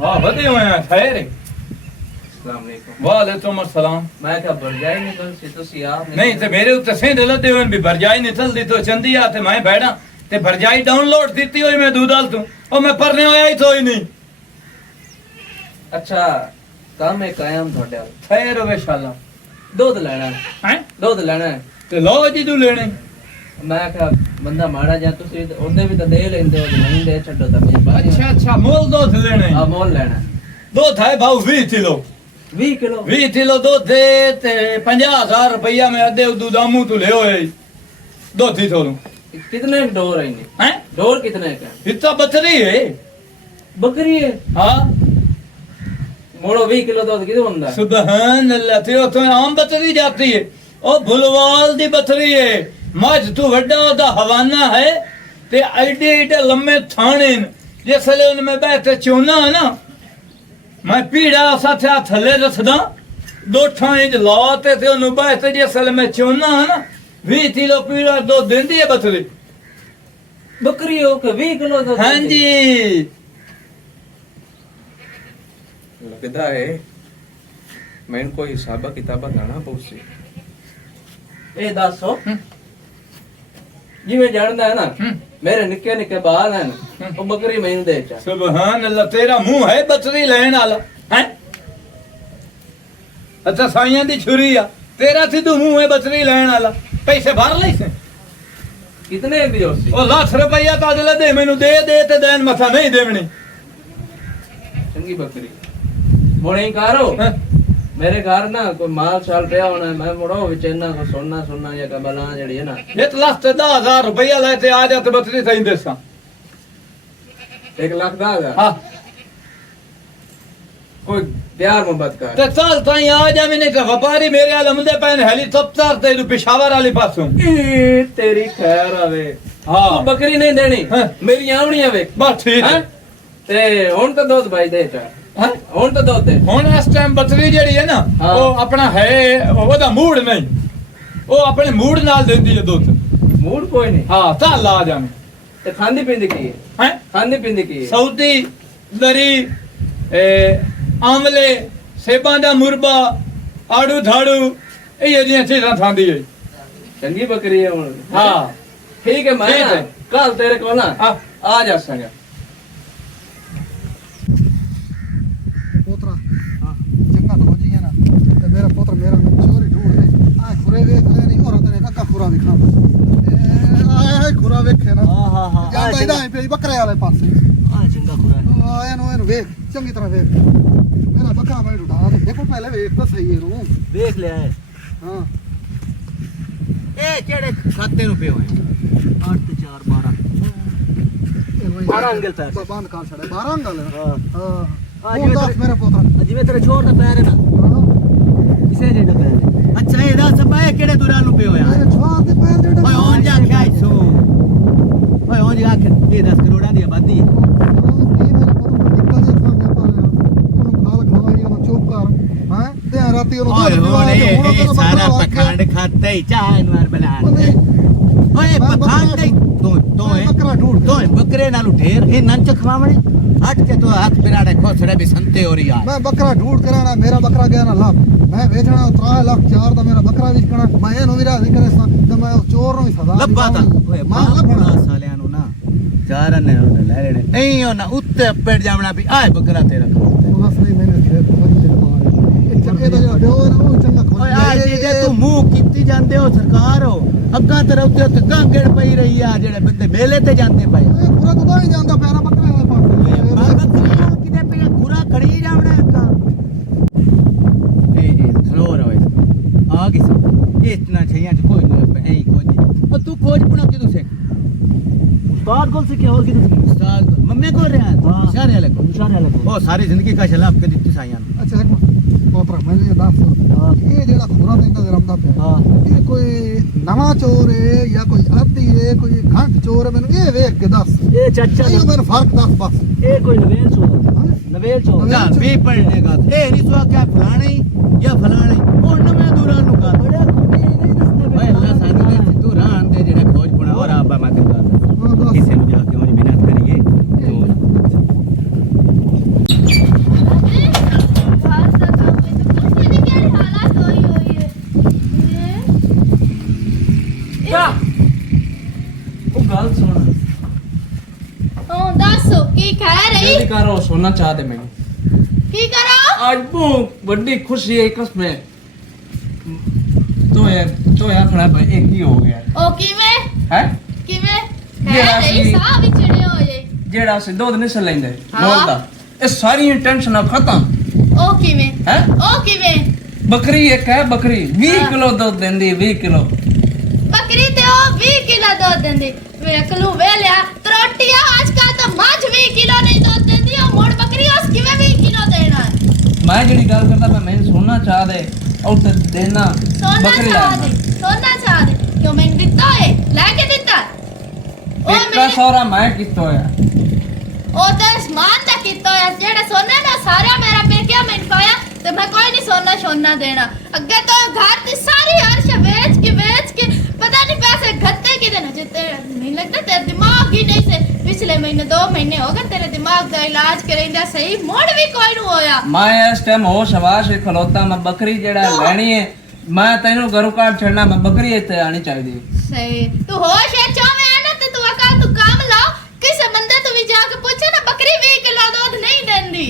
ਹਾਂ ਬਤਿਓ ਆਇਆ ਖੈਰ अस्सलाम वालेकुम ਵਾਲੇਕੁਮ ਅਸਲਾਮ मैं क्या बरजाई निकल सी तो सी आप ਨਹੀਂ ਤੇ ਮੇਰੇ ਉੱਤੇ ਸਿੰਧ ਲੱਦੇ ਹੋਣ ਵੀ ਭਰਜਾਈ ਨਿਕਲਦੀ ਤੋਂ ਚੰਦੀ ਆ ਤੇ ਮੈਂ ਬੈਠਾ ਤੇ ਭਰਜਾਈ ਡਾਊਨਲੋਡ ਦਿੱਤੀ ਹੋਈ ਮੈਂ ਦੂਦਲ ਤੋਂ ਉਹ ਮੈਂ ਪਰਨੇ ਹੋਇਆ ਹੀ ਥੋਈ ਨਹੀਂ अच्छा काम है कायम थोड़े वाल ਖੈਰ ਹੋਵੇ ਸ਼ਾਲਾ दूध लेना है ਹੈ दूध लेना है ਤੇ ਲਓ ਜੀ ਤੂੰ ਲੈਣੇ मैं क्या बंदा माड़ा जा तुसी ओदे भी तो दे लेंदे हो नहीं दे छड्डो ता मेरी बात ਅੱਛਾ ਅੱਛਾ ਮੁੱਲ ਦੁੱਧ ਲੈਣੇ आ मोल लेना है ਦੁੱਧ ਹੈ ਭਾਉ 20 ਕਿਲੋ 20 किलो 20 ਕਿਲੋ ਦੁੱਧ ਦੇ ਤੇ 50000 ਰੁਪਇਆ ਮੈਂ ਅੱਧੇ ਉਦੂ ਦਾਮੂ ਤੋਂ ਲਿਓ ਹੋਏ ਦੋਥੀ ਥੋਨੂੰ कितने डोर है इनके ਹੈ डोर कितने का इतना बतरी है बकरी है हाँ मोड़ो 20 किलो दूध किदे हुंदा है सुबहान अल्लाह ते तो आम बतरी जाती है ओ भुलवाल दी बतरी है मझ तू वड्डा ओदा हवाना है ते एडे एडे लम्बे थाने जिसले उनमें बैठे चोना है ना मैं पीड़ा साथे थले रखदा दो ठां इंज लाते ते ओनु बैठे जिसले मैं चोना है ना 20 किलो पीड़ा दो देंदी है बतरी बकरी हो के 20 किलो दूध हाँ जी लगता है मैं इनको हिसाबा किताबा गाना पहुंचे ए दसो जिवें जानदा है ना मेरे निक्के निक्के बाल हैं वो बकरी मैनू दे चा सुबहान अल्लाह तेरा मुंह है बतरी लेन वाला है अच्छा साइयां दी छुरी आ तेरा सिद्धू मुंह है बतरी लेन वाला पैसे भर ले से कितने दी होसी ओ लाख रुपया तो अगले दे मैनू दे ते देन मथा नहीं देवनी चंगी बकरी मोड़े ही कारो हैं? मेरे घर ना कोई माल शाल पिया होना है, मैं मुड़ो विच इन्ना को सोना या कबला जड़ी है ना 1 ਲੱਖ ਤੇ 10,000 ਰੁਪਇਆ ਲੈ ਤੇ ਆ ਜਾ ਤੇ ਬਤਰੀ ਸਹੀ ਦੇਸਾਂ 1,10,000 ਹਾਂ कोई प्यार मोहब्बत कर ਤੇ ਚੱਲ ਤਾਈ ਆ ਜਾ ਮੈਨੇ ਤੇ ਵਪਾਰੀ ਮੇਰੇ ਆਲਮ ਦੇ ਪੈਨ ਹੈਲੀਕਾਪਟਰ ਤੇ ਨੂੰ ਪਿਸ਼ਾਵਰ ਵਾਲੀ ਪਾਸੋਂ ई, तेरी खैर आवे ਹਾਂ तू बकरी नहीं देनी हाँ। मेरी आवनी आवे ਬਸ ਠੀਕ हैं ਹੈ ते हुन तो दूध भाई दे चा ਹੈਂ? हुन तो दूध दे ਹੁਣ ਇਸ ਟਾਈਮ ਬਤਰੀ ਜਿਹੜੀ ਹੈ ਨਾ ਹਾਂ। ਉਹ ਆਪਣਾ ਹੈ ਉਹਦਾ ਮੂਡ ਨਹੀਂ ਉਹ ਆਪਣੇ ਮੂਡ ਨਾਲ ਦਿੰਦੀ ਹੈ ਦੁੱਧ मूड कोई नहीं ਹਾਂ ਚੱਲ ਆ ਜਾਵੇਂ ते खांदी पींदी की है ਹੈ खांदी पींदी की है ਸੌਦੀ ਲਰੀ ਆਮਲੇ ਸੇਬਾਂ ਦਾ ਮੁਰਬਾ ਆੜੂ ਧਾੜੂ ਇਹ ਜਿਹੀਆਂ ਚੀਜ਼ਾਂ ਖਾਂਦੀ ਹੈ चंगी बकरी है हुन ਹਾਂ ठीक है मैं ठीक ना है। कल तेरे को ना हाँ। आ जा संग ਪੋਤਰਾ ਚੰਗਾ ਖੋਜੀ ਹੈ ਨਾ ਤੇ ਮੇਰਾ ਪੁੱਤਰ ਮੇਰਾ ਨੂੰ ਚੋਰੀ ਢੂੜ ਦੇ ਆ ਖੁਰੇ ਵੇਖ ਲੈ ਨਹੀਂ ਔਰਤ ਨੇ ਕੱਕਾ ਖੁਰਾ ਵੀ ਖਾ ਆਏ ਖੁਰਾ ਵੇਖੇ ਨਾ ਹਾਂ ਜਾਂਦਾ ਇਹਦਾ ਐ ਪਈ ਬੱਕਰੇ ਵਾਲੇ ਪਾਸੇ ਆ ਚੰਗਾ ਖੁਰਾ ਆਇਆ ਨੂੰ ਇਹਨੂੰ ਵੇਖ ਚੰਗੀ ਤਰ੍ਹਾਂ ਵੇਖ ਮੇਰਾ ਬੱਕਰਾ ਮੈਂ ਢੂੜਾ ਦੇ ਦੇਖੋ ਪਹਿਲੇ ਵੇਖ ਤਾਂ ਸਹੀ ਇਹਨੂੰ ਵੇਖ ਲਿਆ ਹੈ ਹਾਂ ਇਹ ਕਿਹੜੇ ਖਾਤੇ ਨੂੰ ਪਿਓ ਹੈ 8 ਤੇ 4 12 12 ਅੰਗਲ ਪੈਰ ਬੰਦ ਕਰ ਛੜਾ 12 ਅੰਗਲ ਹਾਂ ਹਾਂ ਆ ਹੁਣ ਦੱਸ ਮੇਰਾ ਪੁੱਤਰ ਜਿਵੇਂ ਤੇਰੇ ਛੋੜ ਦਾ ਪੈਰ ਹੈ ਨਾ ਹਾਂ ਕਿਸੇ ਜਿਹੜਾ ਪੈਰ ਹੈ ਅੱਛਾ ਇਹ ਦੱਸ ਪਾਏ ਕਿਹੜੇ ਦੁਰਾਂ ਨੂੰ ਪਿਓ ਹੈ ਇਹ ਛਾਂ ਦੇ ਪੈਰ ਜਿਹੜਾ ਓਏ ਹੁਣ ਜਾ ਕੇ ਆਈ ਸੋ ਓਏ ਹੁਣ ਜਾ ਕੇ ਇਹ 10 ਕਰੋੜਾਂ ਦੀ ਆਬਾਦੀ ਹੈ ਕੀ ਮੇਰਾ ਪੁੱਤਰ ਕਿੱਦਾਂ ਦੇ ਸਾਹਮਣੇ ਪਾਲਿਆ ਉਹਨੂੰ ਖਾਲ ਖਵਾਈ ਉਹਨੂੰ ਚੁੱਪ ਕਰ ਹਾਂ ਤੇ ਰਾਤੀ ਉਹਨੂੰ ਓਏ ਦੁੱਧ ਹੁਣ ਪਿਵਾ ਕੇ ਹੁਣ ਇਹ ਉਹਦਾ ਸਾਰਾ ਬੱਕਰਾ ਪਖੰਡ ਖਾਤੇ ਹੀ ਚਾਹ ਨੂੰ ਬਣਾ ਉਹਨੇ ਓਏ ਮੈਂ ਪਖੰਡ ਬੱਕਰਾ ਤੂੰ ਹੈ ਬੱਕਰਾ ਢੂੰਡ ਤੂੰ ਬੱਕਰੇ ਨਾਲੋਂ ਢੇਰ ਇਹ ਨੰਚ ਖਵਾਵਣੇ ਹਟ ਕੇ ਤੂੰ ਹੱਥ ਬਿਰਾੜੇ ਖੋਸੜੇ ਵੀ ਸੰਤੇ ਹੋ ਰਹੀ ਆ ਮੈਂ ਬੱਕਰਾ ਢੂੰਡ ਕਰਾਣਾ ਮੇਰਾ ਬੱਕਰਾ ਗਿਆ ਨਾ ਲੱਭ ਮੈਂ ਵੇਚਣਾ 3 ਲੱਖ 4 ਦਾ ਮੇਰਾ ਬੱਕਰਾ ਵਿਕਣਾ ਮੈਂ ਇਹਨੂੰ ਵੀ ਰਾਜ਼ੀ ਕਰੇ ਸਾਂ ਤੇ ਮੈਂ ਉਸ ਚੋਰ ਨੂੰ ਵੀ ਸਦਾ ਲੱਭਾ ਤਾਂ ਓਏ ਮੈਂ ਲੱਭਣਾ ਸਾਲਿਆਂ ਨੂੰ ਨਾ ਚਾਰਾਂ ਨੇ ਉਹਨੇ ਲੈ ਲੈਣੇ ਐਂ ਉਹ ਨਾ ਉੱਤੇ ਪੇੜ ਜਾਵਣਾ ਵੀ ਆਏ ਬੱਕਰਾ ਤੇਰਾ ਉਹ ਹੱਸਦੀ ਮੈਨੂੰ ਫਿਰ ਪਹੁੰਚ ਤੇ ਮਾਰ ਇਹ ਚੰਗੇ ਦਾ ਜਿਹੜਾ ਪਿਓ ਹੈ ਨਾ ਉਹ ਚੰਗਾ ਖੋਲ ਓਏ ਆ ਜੇ ਤੂੰ ਮੂੰਹ ਕੀਤੀ ਜਾਂਦੇ ਹੋ ਸਰਕਾਰ ਹੋ ਅੱਗਾ ਤੇਰੇ ਉੱਤੇ ਗਾਂਗੜ ਪਈ ਰਹੀ ਆ ਜਿਹੜੇ ਬੰਦੇ ਮੇਲੇ ਤੇ ਜਾਂਦੇ ਪਏ ਇਹ ਖੁਰਾ ਤਾਂ ਹੀ ਜਾਂਦਾ ਪੈਰਾ ਬੱਕਰੇ ਵਾਲੇ ਪਾਸੇ ਬੱਕਰੀਆਂ ਕਿਤੇ ਪਿਆ ਖੁਰਾ ਖੜੀ ਜਾਵਣਾ ਅੱਗਾ ਇਹ ਖਲੋ ਰੋ ਆ ਗਈ ਸਭ ਇਹ ਇਤਨਾ ਛਈਆਂ ਚ ਕੋਈ ਨਹੀਂ ਐਂ ਕੋਈ ਉਹ ਤੂੰ ਖੋਜ ਪੁਣਾ ਕਿ ਤੁਸੀਂ उस्ताद कौन से क्या और किधर से उस्ताद कौन मम्मी को रहा था इशारे वाले को ओ सारी जिंदगी का शलाब के ਦਿੱਤੀ ਸਾਈਆਂ ਅੱਛਾ ਇੱਕ ਮਿੰਟ ਪੋਤਰਾ ਮੈਨੂੰ ਇਹ ਦੱਸ ਇਹ ਜਿਹੜਾ ਖੁਰਾ ਤੇ ਇੰਦਾ ਰਮਦਾ ਪਿਆ ਇਹ ਕੋਈ ਨਵਾਂ ਚੋਰ ਹੈ ਜਾਂ ਕੋਈ ਆਦੀ ਹੈ ਕੋਈ ਘੰਟ ਚੋਰ ਹੈ ਮੈਨੂੰ ਇਹ ਵੇਖ ਕੇ ਦੱਸ ये चाचा ਇਹ ਮੈਨੂੰ ਫਰਕ ਦੱਸ ਬਸ ये कोई नवेल चोर ਹਾਂ? नवेल चोर ਚੱਲ ਵੀ ਪੜਨੇ ਦਾ ਇਹ ਨਹੀਂ ਸੋ ਕਿ ਫਲਾਣੇ ਜਾਂ ਫਲਾਣੇ ਉਹ ਨਵੇਂ ਦੂਰਾਂ ਨੂੰ ਕਰ ਓਏ ਅੱਲਾ ਸਾਨੂੰ ਦੇ ਤੂੰ ਰਾਂ ਦੇ ਜਿਹੜੇ ਖੋਜ ਪੁਣਾ ਹੋਰ ਆਬਾ ਮੈਂ ਤੇ ਕਰ ਹਾਂ ਦੱਸ ਕਿਸੇ ਨੂੰ ਜਾ ਕੇ ਉਹ ਮਿਹਨਤ ਕਰੀਏ वो गल सुन ਦੱਸੋ ਕੀ ਕਹਿ ਰਹੀ जल्दी करो सोना चाहते मैं ਕੀ ਕਰਾਂ आज बहुत बड़ी खुशी है कसम है तो यार खड़ा भाई एक ही हो गया ਉਹ ਕਿਵੇਂ है ਕਿਵੇਂ ਇਹ ਕਹਿ ਰਹੀ ਅਸੀਂ- ਸਾਹ ਵਿਚੜੇ ਹੋਏ जेड़ा से दूध नहीं से लेंदे हाँ। बोलदा ये सारी टेंशन खत्म ਉਹ ਕਿਵੇਂ है ਉਹ ਕਿਵੇਂ बकरी एक है बकरी 20 हाँ। किलो दूध देंदी 20 किलो ਬੱਕਰੀ ਤੇ ਉਹ 20 ਕਿਲੋ ਦੁੱਧ ਦਿੰਦੀ ਵੇਖ ਲੂ ਵੇਲਿਆ ਤਰੋਟੀਆਂ ਅੱਜ ਕੱਲ ਤਾਂ ਮੱਝ 20 ਕਿਲੋ ਨਹੀਂ ਦੁੱਧ ਦਿੰਦੀ ਉਹ ਮੋੜ ਬੱਕਰੀ ਉਸ ਕਿਵੇਂ 20 ਕਿਲੋ ਦੇਣਾ मैं जेड़ी गल करदा मैं सोना चाह दे और ते देना ਸੋਨਾ बकरी ਚਾਹ लेना ਦੇ ਸੋਨਾ ਚਾਹ ਦੇ ਕਿਉਂ ਮੈਨੂੰ ਦਿੱਤਾ ਏ ਲੈ ਕੇ ਦਿੱਤਾ ਉਹ एक ਮੇਰੇ सारा मैं कितो है ਉਹ ਤਾਂ ਸਮਾਨ ਦਾ ਕੀਤਾ ਹੋਇਆ ਜਿਹੜਾ ਸੋਨਾ ਨਾ ਸਾਰਾ ਮੇਰਾ ਪੇਕਿਆ ਮੈਨੂੰ ਪਾਇਆ ਤੇ ਮੈਂ ਕੋਈ ਨਹੀਂ ਸੋਨਾ ਦੇਣਾ ਅੱਗੇ ਤਾਂ ਘਰ ਦੀ ਸਾਰੀ ਅਰਸ਼ ਵੇਚ ਕੇ ਪਤਾ ਨਹੀਂ ਪੈਸੇ ਘੱਟੇ ਕਿਦੇ ਨਾ ਜਿੱਤੇ ਮੈਨੂੰ ਲੱਗਦਾ ਤੇਰਾ ਦਿਮਾਗ ਹੀ ਨਹੀਂ ਸੇ ਪਿਛਲੇ ਮਹੀਨੇ 2 ਮਹੀਨੇ ਹੋ ਗਏ ਤੇਰੇ ਦਿਮਾਗ ਦਾ ਇਲਾਜ ਕਰਾਂਦਾ ਸਹੀ ਮੋੜ ਵੀ ਕੋਈ ਨੂੰ ਹੋਇਆ मैं इस टाइम होश हवाश खलोता मैं बकरी जेड़ा लेनी है मैं तेनू घरों काट छड़ना मैं बकरी इत्ते आनी चाहिए ਸਹੀ ਤੂੰ ਹੋਸ਼ ਹੈ ਚਾਵੇਂ ਆ ਨਾ ਤੇ ਤੂੰ ਅਕਲ ਤੂੰ ਕੰਮ ਲਾ ਕਿਸੇ ਬੰਦੇ ਤੋਂ ਵੀ ਜਾ ਕੇ ਪੁੱਛੇ ਨਾ ਬੱਕਰੀ 20 ਕਿਲੋ ਦੁੱਧ ਨਹੀਂ ਦਿੰਦੀ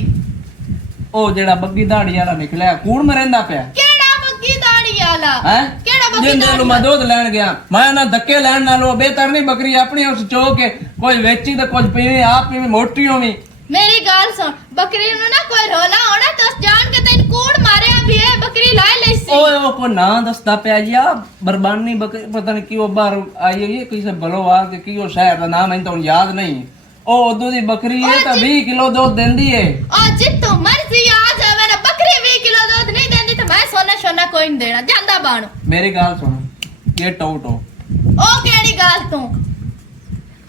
ओ जेड़ा बग्गी दाढ़ी वाला निकलिया कूड़ में रहंदा पिया ਕਿਹੜਾ ਬੱਗੀ ਦਾੜੀ ਵਾਲਾ है ਕਿਹੜਾ ਬੱਗੀ जिंदे ਦਾੜੀ मैं ਵਾਲਾ दूध लैन गया मैं ना धक्के लैन नालो बेहतर नहीं बकरी अपनी उस चो के कोई वेची ते कुछ पीवे आप पीवे मोटी होवी ਮੇਰੀ ਗੱਲ ਸੁਣ ਬੱਕਰੀ ਨੂੰ ਨਾ ਕੋਈ ਰੋਲਾ ਹੋਣਾ ਤਾਂ ਉਸ ਜਾਣ ਕੇ ਤੈਨੂੰ ਕੂੜ ਮਾਰਿਆ ਵੀ ਇਹ ਬੱਕਰੀ ਲੈ ਲਈ ਸੀ ਓਏ ਉਹ ਕੋ ਨਾਂ ਦੱਸਦਾ ਪਿਆ ਜੀ ਆ ਬਰਬਾਨੀ ਬੱਕਰੀ ਪਤਾ ਨਹੀਂ ਕਿਉਂ ਬਾਹਰ ਆਈ ਹੋਈ ਹੈ ਕਿਸੇ ਬਲੋਵਾਲ ਕੇ ਕਿਉਂ ਸ਼ਹਿਰ ਦਾ ਨਾਮ ਮੈਨੂੰ ਤਾਂ ਯਾਦ ਨਹੀਂ ਉਹ ਉਦੋਂ ਦੀ ਬੱਕਰੀ ਹੈ ਤਾਂ 20 ਕਿਲੋ ਦੁੱਧ ਦਿੰਦੀ ਹੈ ਉਹ ਜਿੱਤੋਂ ਮਰਜ਼ੀ ਆ ਜਾਵੇ ਨਾ ਬੱਕਰੀ 20 ਕਿਲੋ ਦੁੱਧ ਨਹੀਂ ਦਿੰਦੀ ਤਾਂ ਮੈਂ ਸੋਨਾ ਕੋਈ ਨਹੀਂ ਦੇਣਾ ਜਾਂਦਾ ਬਾਣੋ ਮੇਰੀ ਗੱਲ ਸੁਣ ਇਹ ਟੋ ਉਹ ਕਿਹੜੀ ਗੱਲ ਤੂੰ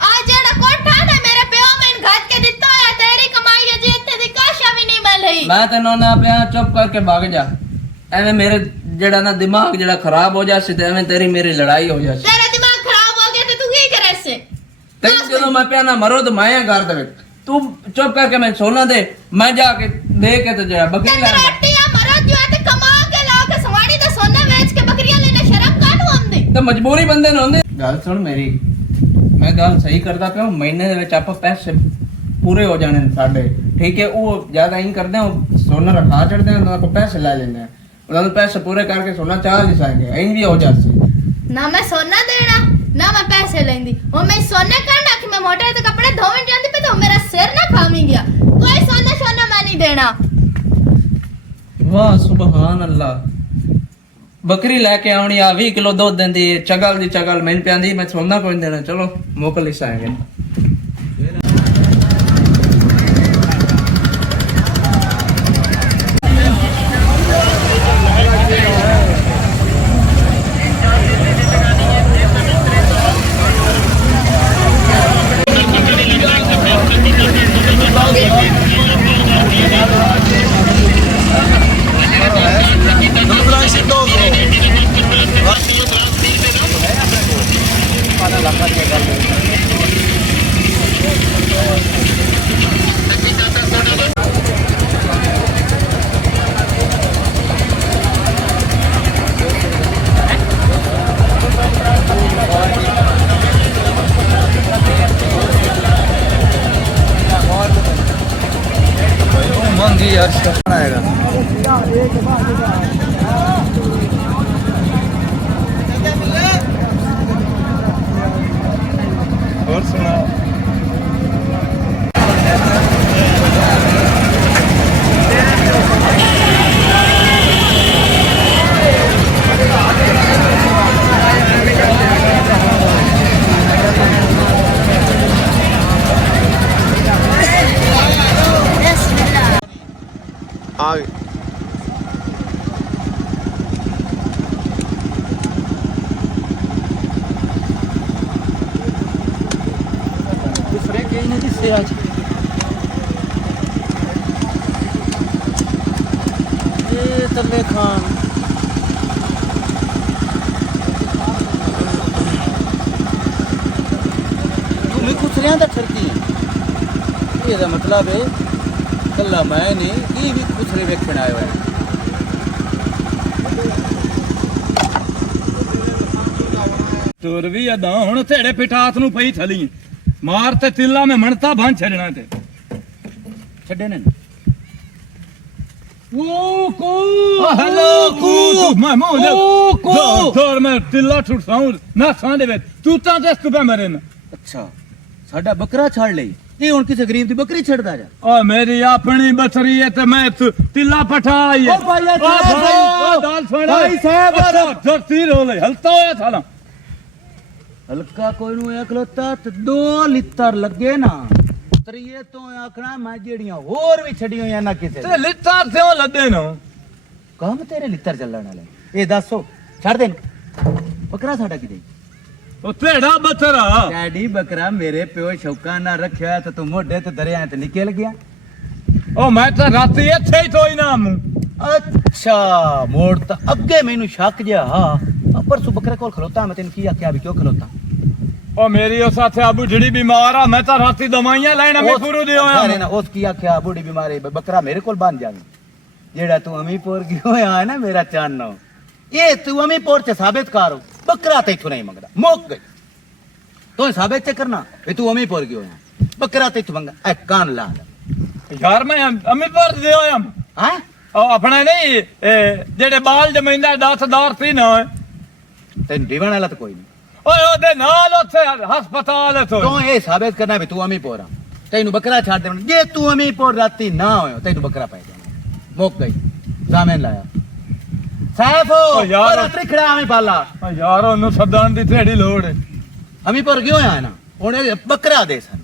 ਆ ਜਿਹੜਾ ਕੋਠਾ ਨਾ ਮੇਰੇ ਪਿਓ ਮੈਨੂੰ ਘੱਟ ਕੇ ਦਿੱਤਾ ਹੋਇਆ ਤੇਰੀ ਕਮਾਈ ਹੈ ਜੀ ਇੱਥੇ ਦੀ ਕਾਸ਼ਾ ਵੀ ਨਹੀਂ ਮਿਲ ਰਹੀ ਮੈਂ ਤੈਨੂੰ ਨਾ ਪਿਆ ਚੁੱਪ ਕਰਕੇ ਭੱਗ ਜਾ ਐਵੇਂ ਮੇਰੇ ਜਿਹੜਾ ਨਾ ਦਿਮਾਗ ਜਿਹੜਾ ਖਰਾਬ ਹੋ ਜਾਸੀ ਤੇ ਐਵੇਂ ਤੇਰੀ ਮੇਰੀ ਲੜਾਈ ਹੋ ਜਾਸੀ ਤੇਰਾ ਦਿਮਾਗ ਖਰਾਬ ਹੋ ਗਿਆ ਤੇ ਤੂੰ ਕੀ ਕਰੇ ਸੇ ਤੈਨੂੰ ਜਦੋਂ ਮੈਂ ਪਿਆ ਨਾ ਮਰੋ ਤਾਂ ਮੈਂ ਘਰ ਦੇ ਵਿੱਚ ਤੂੰ ਚੁੱਪ ਕਰਕੇ ਮੈਂ ਸੋਨਾ ਦੇ ਮੈਂ ਜਾ ਕੇ ਦੇ ਕੇ ਤੇ ਜਿਹੜਾ ਬੱਕਰੀ ਲੈ ਰੋਟੀਆਂ ਮਰੋ ਜੋ ਤੇ ਕਮਾ ਕੇ ਲਾ ਕੇ ਸਵਾੜੀ ਦਾ ਸੋਨਾ ਵੇਚ ਕੇ ਬੱਕਰੀਆਂ ਲੈਣਾ ਸ਼ਰਮ ਕਾਹਨੂੰ ਆਉਂਦੀ ਤੇ ਮਜਬੂਰੀ ਬੰਦੇ ਨੂੰ ਹੁੰਦੀ ਗੱਲ ਸੁਣ ਮੇਰੀ ਮੈਂ ਗੱਲ ਸਹੀ ਕਰਦਾ ਪਿਆ ਮਹੀਨੇ ਦੇ ਵਿੱਚ ਆਪਾਂ ਪੈਸੇ ਪੂਰੇ ਹੋ ਜਾਣੇ ਨੇ ਸਾਡੇ ਠੀਕ ਹੈ ਉਹ ਜ਼ਿਆਦਾ ਹੀ ਕਰਦੇ ਆ ਉਹ ਸੋਨਾ ਰਖਾ ਚੜਦੇ ਆ ਉਹਨਾਂ ਕੋਲ ਪੈਸੇ ਲੈ ਲੈਂਦੇ ਆ ਉਹਨਾਂ ਨੂੰ ਪੈਸੇ ਪੂਰੇ ਕਰਕੇ ਸੋਨਾ ਚਾਹ ਨਹੀਂ ਸਾਂਗੇ ਐਂ ਵੀ ਹੋ ਜਾਸੀ ਨਾ ਮੈਂ ਸੋਨਾ ਦੇਣਾ ਨਾ ਮੈਂ ਪੈਸੇ ਲੈਂਦੀ ਉਹ ਮੈਂ ਸੋਨੇ ਕਰਨਾ ਕਿ ਮੈਂ ਮੋਟੇ ਤੇ ਕੱਪੜੇ ਧੋਵਣ ਜਾਂਦੀ ਪਈ ਤਾਂ ਮੇਰਾ ਸਿਰ ਨਾ ਖਾਵੀਂ ਗਿਆ ਕੋਈ ਸੋਨਾ ਮੈਂ ਨਹੀਂ ਦੇਣਾ ਵਾਹ ਸੁਭਾਨ ਅੱਲਾ ਬੱਕਰੀ ਲੈ ਕੇ ਆਉਣੀ ਆ 20 ਕਿਲੋ ਦੁੱਧ ਦਿੰਦੀ ਹੈ ਚਗਲ ਦੀ ਚਗਲ ਮੈਨੂੰ ਪਿਆਂਦੀ ਮੈਂ ਸੋਨਾ ਕੋਈ ਨਹੀਂ ਦੇਣਾ ਚਲੋ ਮੋਕਲ ਹੀ ਸਾਂਗੇ ਹੋਰ ਸੁਣਾ ਆ ਗਏ दूसरे कहीं नहीं दिसते आज ये तल्ले खान तुम्हें कुछ रहा था ठरकी ये मतलब है कला मैं नहीं ये भी कुछ नहीं वेखण आयो है ਤੁਰ ਵੀ ਅਦਾ ਹੁਣ ਥੇੜੇ ਪਿਠਾਤ ਨੂੰ ਪਈ ਥਲੀ ਮਾਰ ਤੇ ਤਿੱਲਾ ਮੈਂ ਮਣਤਾ ਭੰਨ ਛੱਡਣਾ ਤੇ छड़े ने ਹੈਲੋ ਕੂ ਮੈਂ ਮੋ ਲੈ ਦੋਰ ਮੈਂ ਤਿੱਲਾ ਛੁੱਟਾਉਂ ਨਾ ਸਾਂਦੇ ਵੇ ਤੂੰ ਤਾਂ ਜਸ ਤੂੰ ਮੇਰੇ ਨਾ अच्छा साडा बकरा छाड़ ले ये हुन किसी गरीब दी बकरी छड़दा जा ਓ ਮੇਰੀ ਆਪਣੀ ਬਸਰੀ ਹੈ ਤੇ ਮੈਂ ਤਿੱਲਾ ਪਠਾਈ ਹੈ ਓ ਭਾਈ ਸਾਹਿਬ ਦਾਲ ਸੁਣ ਭਾਈ ਸਾਹਿਬ ਜਰਤੀ ਰੋਲੇ ਹਲਤਾ ਹੋਇਆ ਸਾਲਾ हल्का कोई नु एकलता ते 2 लीटर लगे ना तरिए तो आखना मैं जेड़ियां और भी छड़ी होया ना किसे ਤੇ ਲਿੱਤਾਂ ਸਿਓ ਲੱਦੇ ਨਾ काम तेरे लिटर चलण वाले ए दसो छड़ दे बकरा साडा की दे ਉਹ ਤੇੜਾ ਬਤਰਾ डैडी बकरा मेरे प्यो शौका ना रखया ते तू मोढे ते दरिया ते निकल गया ਉਹ ਮੈਂ ਤਾਂ ਰਾਤੀ ਇੱਥੇ ਹੀ ਤੋਈ ਨਾ ਮੂੰ अच्छा मोड़ तो अगे मैनू शक जा परसों बकरे कोल खलोता मैं तेन की आख्या भी क्यों खलोता ਉਹ ਮੇਰੀ ਉਹ ਸਾਥੇ ਆਬੂ ਜਿਹੜੀ ਬਿਮਾਰ ਆ ਮੈਂ ਤਾਂ ਰਾਤੀ ਦਵਾਈਆਂ ਲੈਣਾ ਮੈਂ ਗੁਰੂ ਦੇ अरे ਹੋਇਆ ना उस की आख्या बूढ़ी बीमारी बकरा मेरे कोल बन जावे जेड़ा तू अमीपुर की होया है ना मेरा चानो ये तू अमीपुर च साबित करो बकरा ते इथों नहीं मंगदा मुक गई तो साबित च करना भी तू अमीपुर की होया बकरा ते इथों मंगा ए कान ला ਯਾਰ ਮੈਂ ਅਮੀਪੁਰ ਦੇ ਹੋਇਆ हैं ਉਹ ਆਪਣਾ ਨਹੀਂ ਜਿਹੜੇ ਬਾਲ ਜਮੈਂਦਾ ਦਾਸਦਾਰ ਸੀ ਨਾ तेन दीवान वाला तो कोई नहीं ਓਏ ਉਹਦੇ ਨਾਲ ਉੱਥੇ ਹਸਪਤਾਲ ਹੈ तो ये साबित करना भी तू अमीपुर आ तेन बकरा छाड़ दे जे तू अमीपुर राती ना होयो तेन बकरा पाई जाना मुक गई जामेन लाया सैफ हो ओ यार। पर त्रिखड़ा हमें पाला ਯਾਰ ਉਹਨੂੰ ਸੱਦਣ ਦੀ ਥੇੜੀ ਲੋੜ ਹੈ हमें पर क्यों आया ना उन्हें बकरा दे सन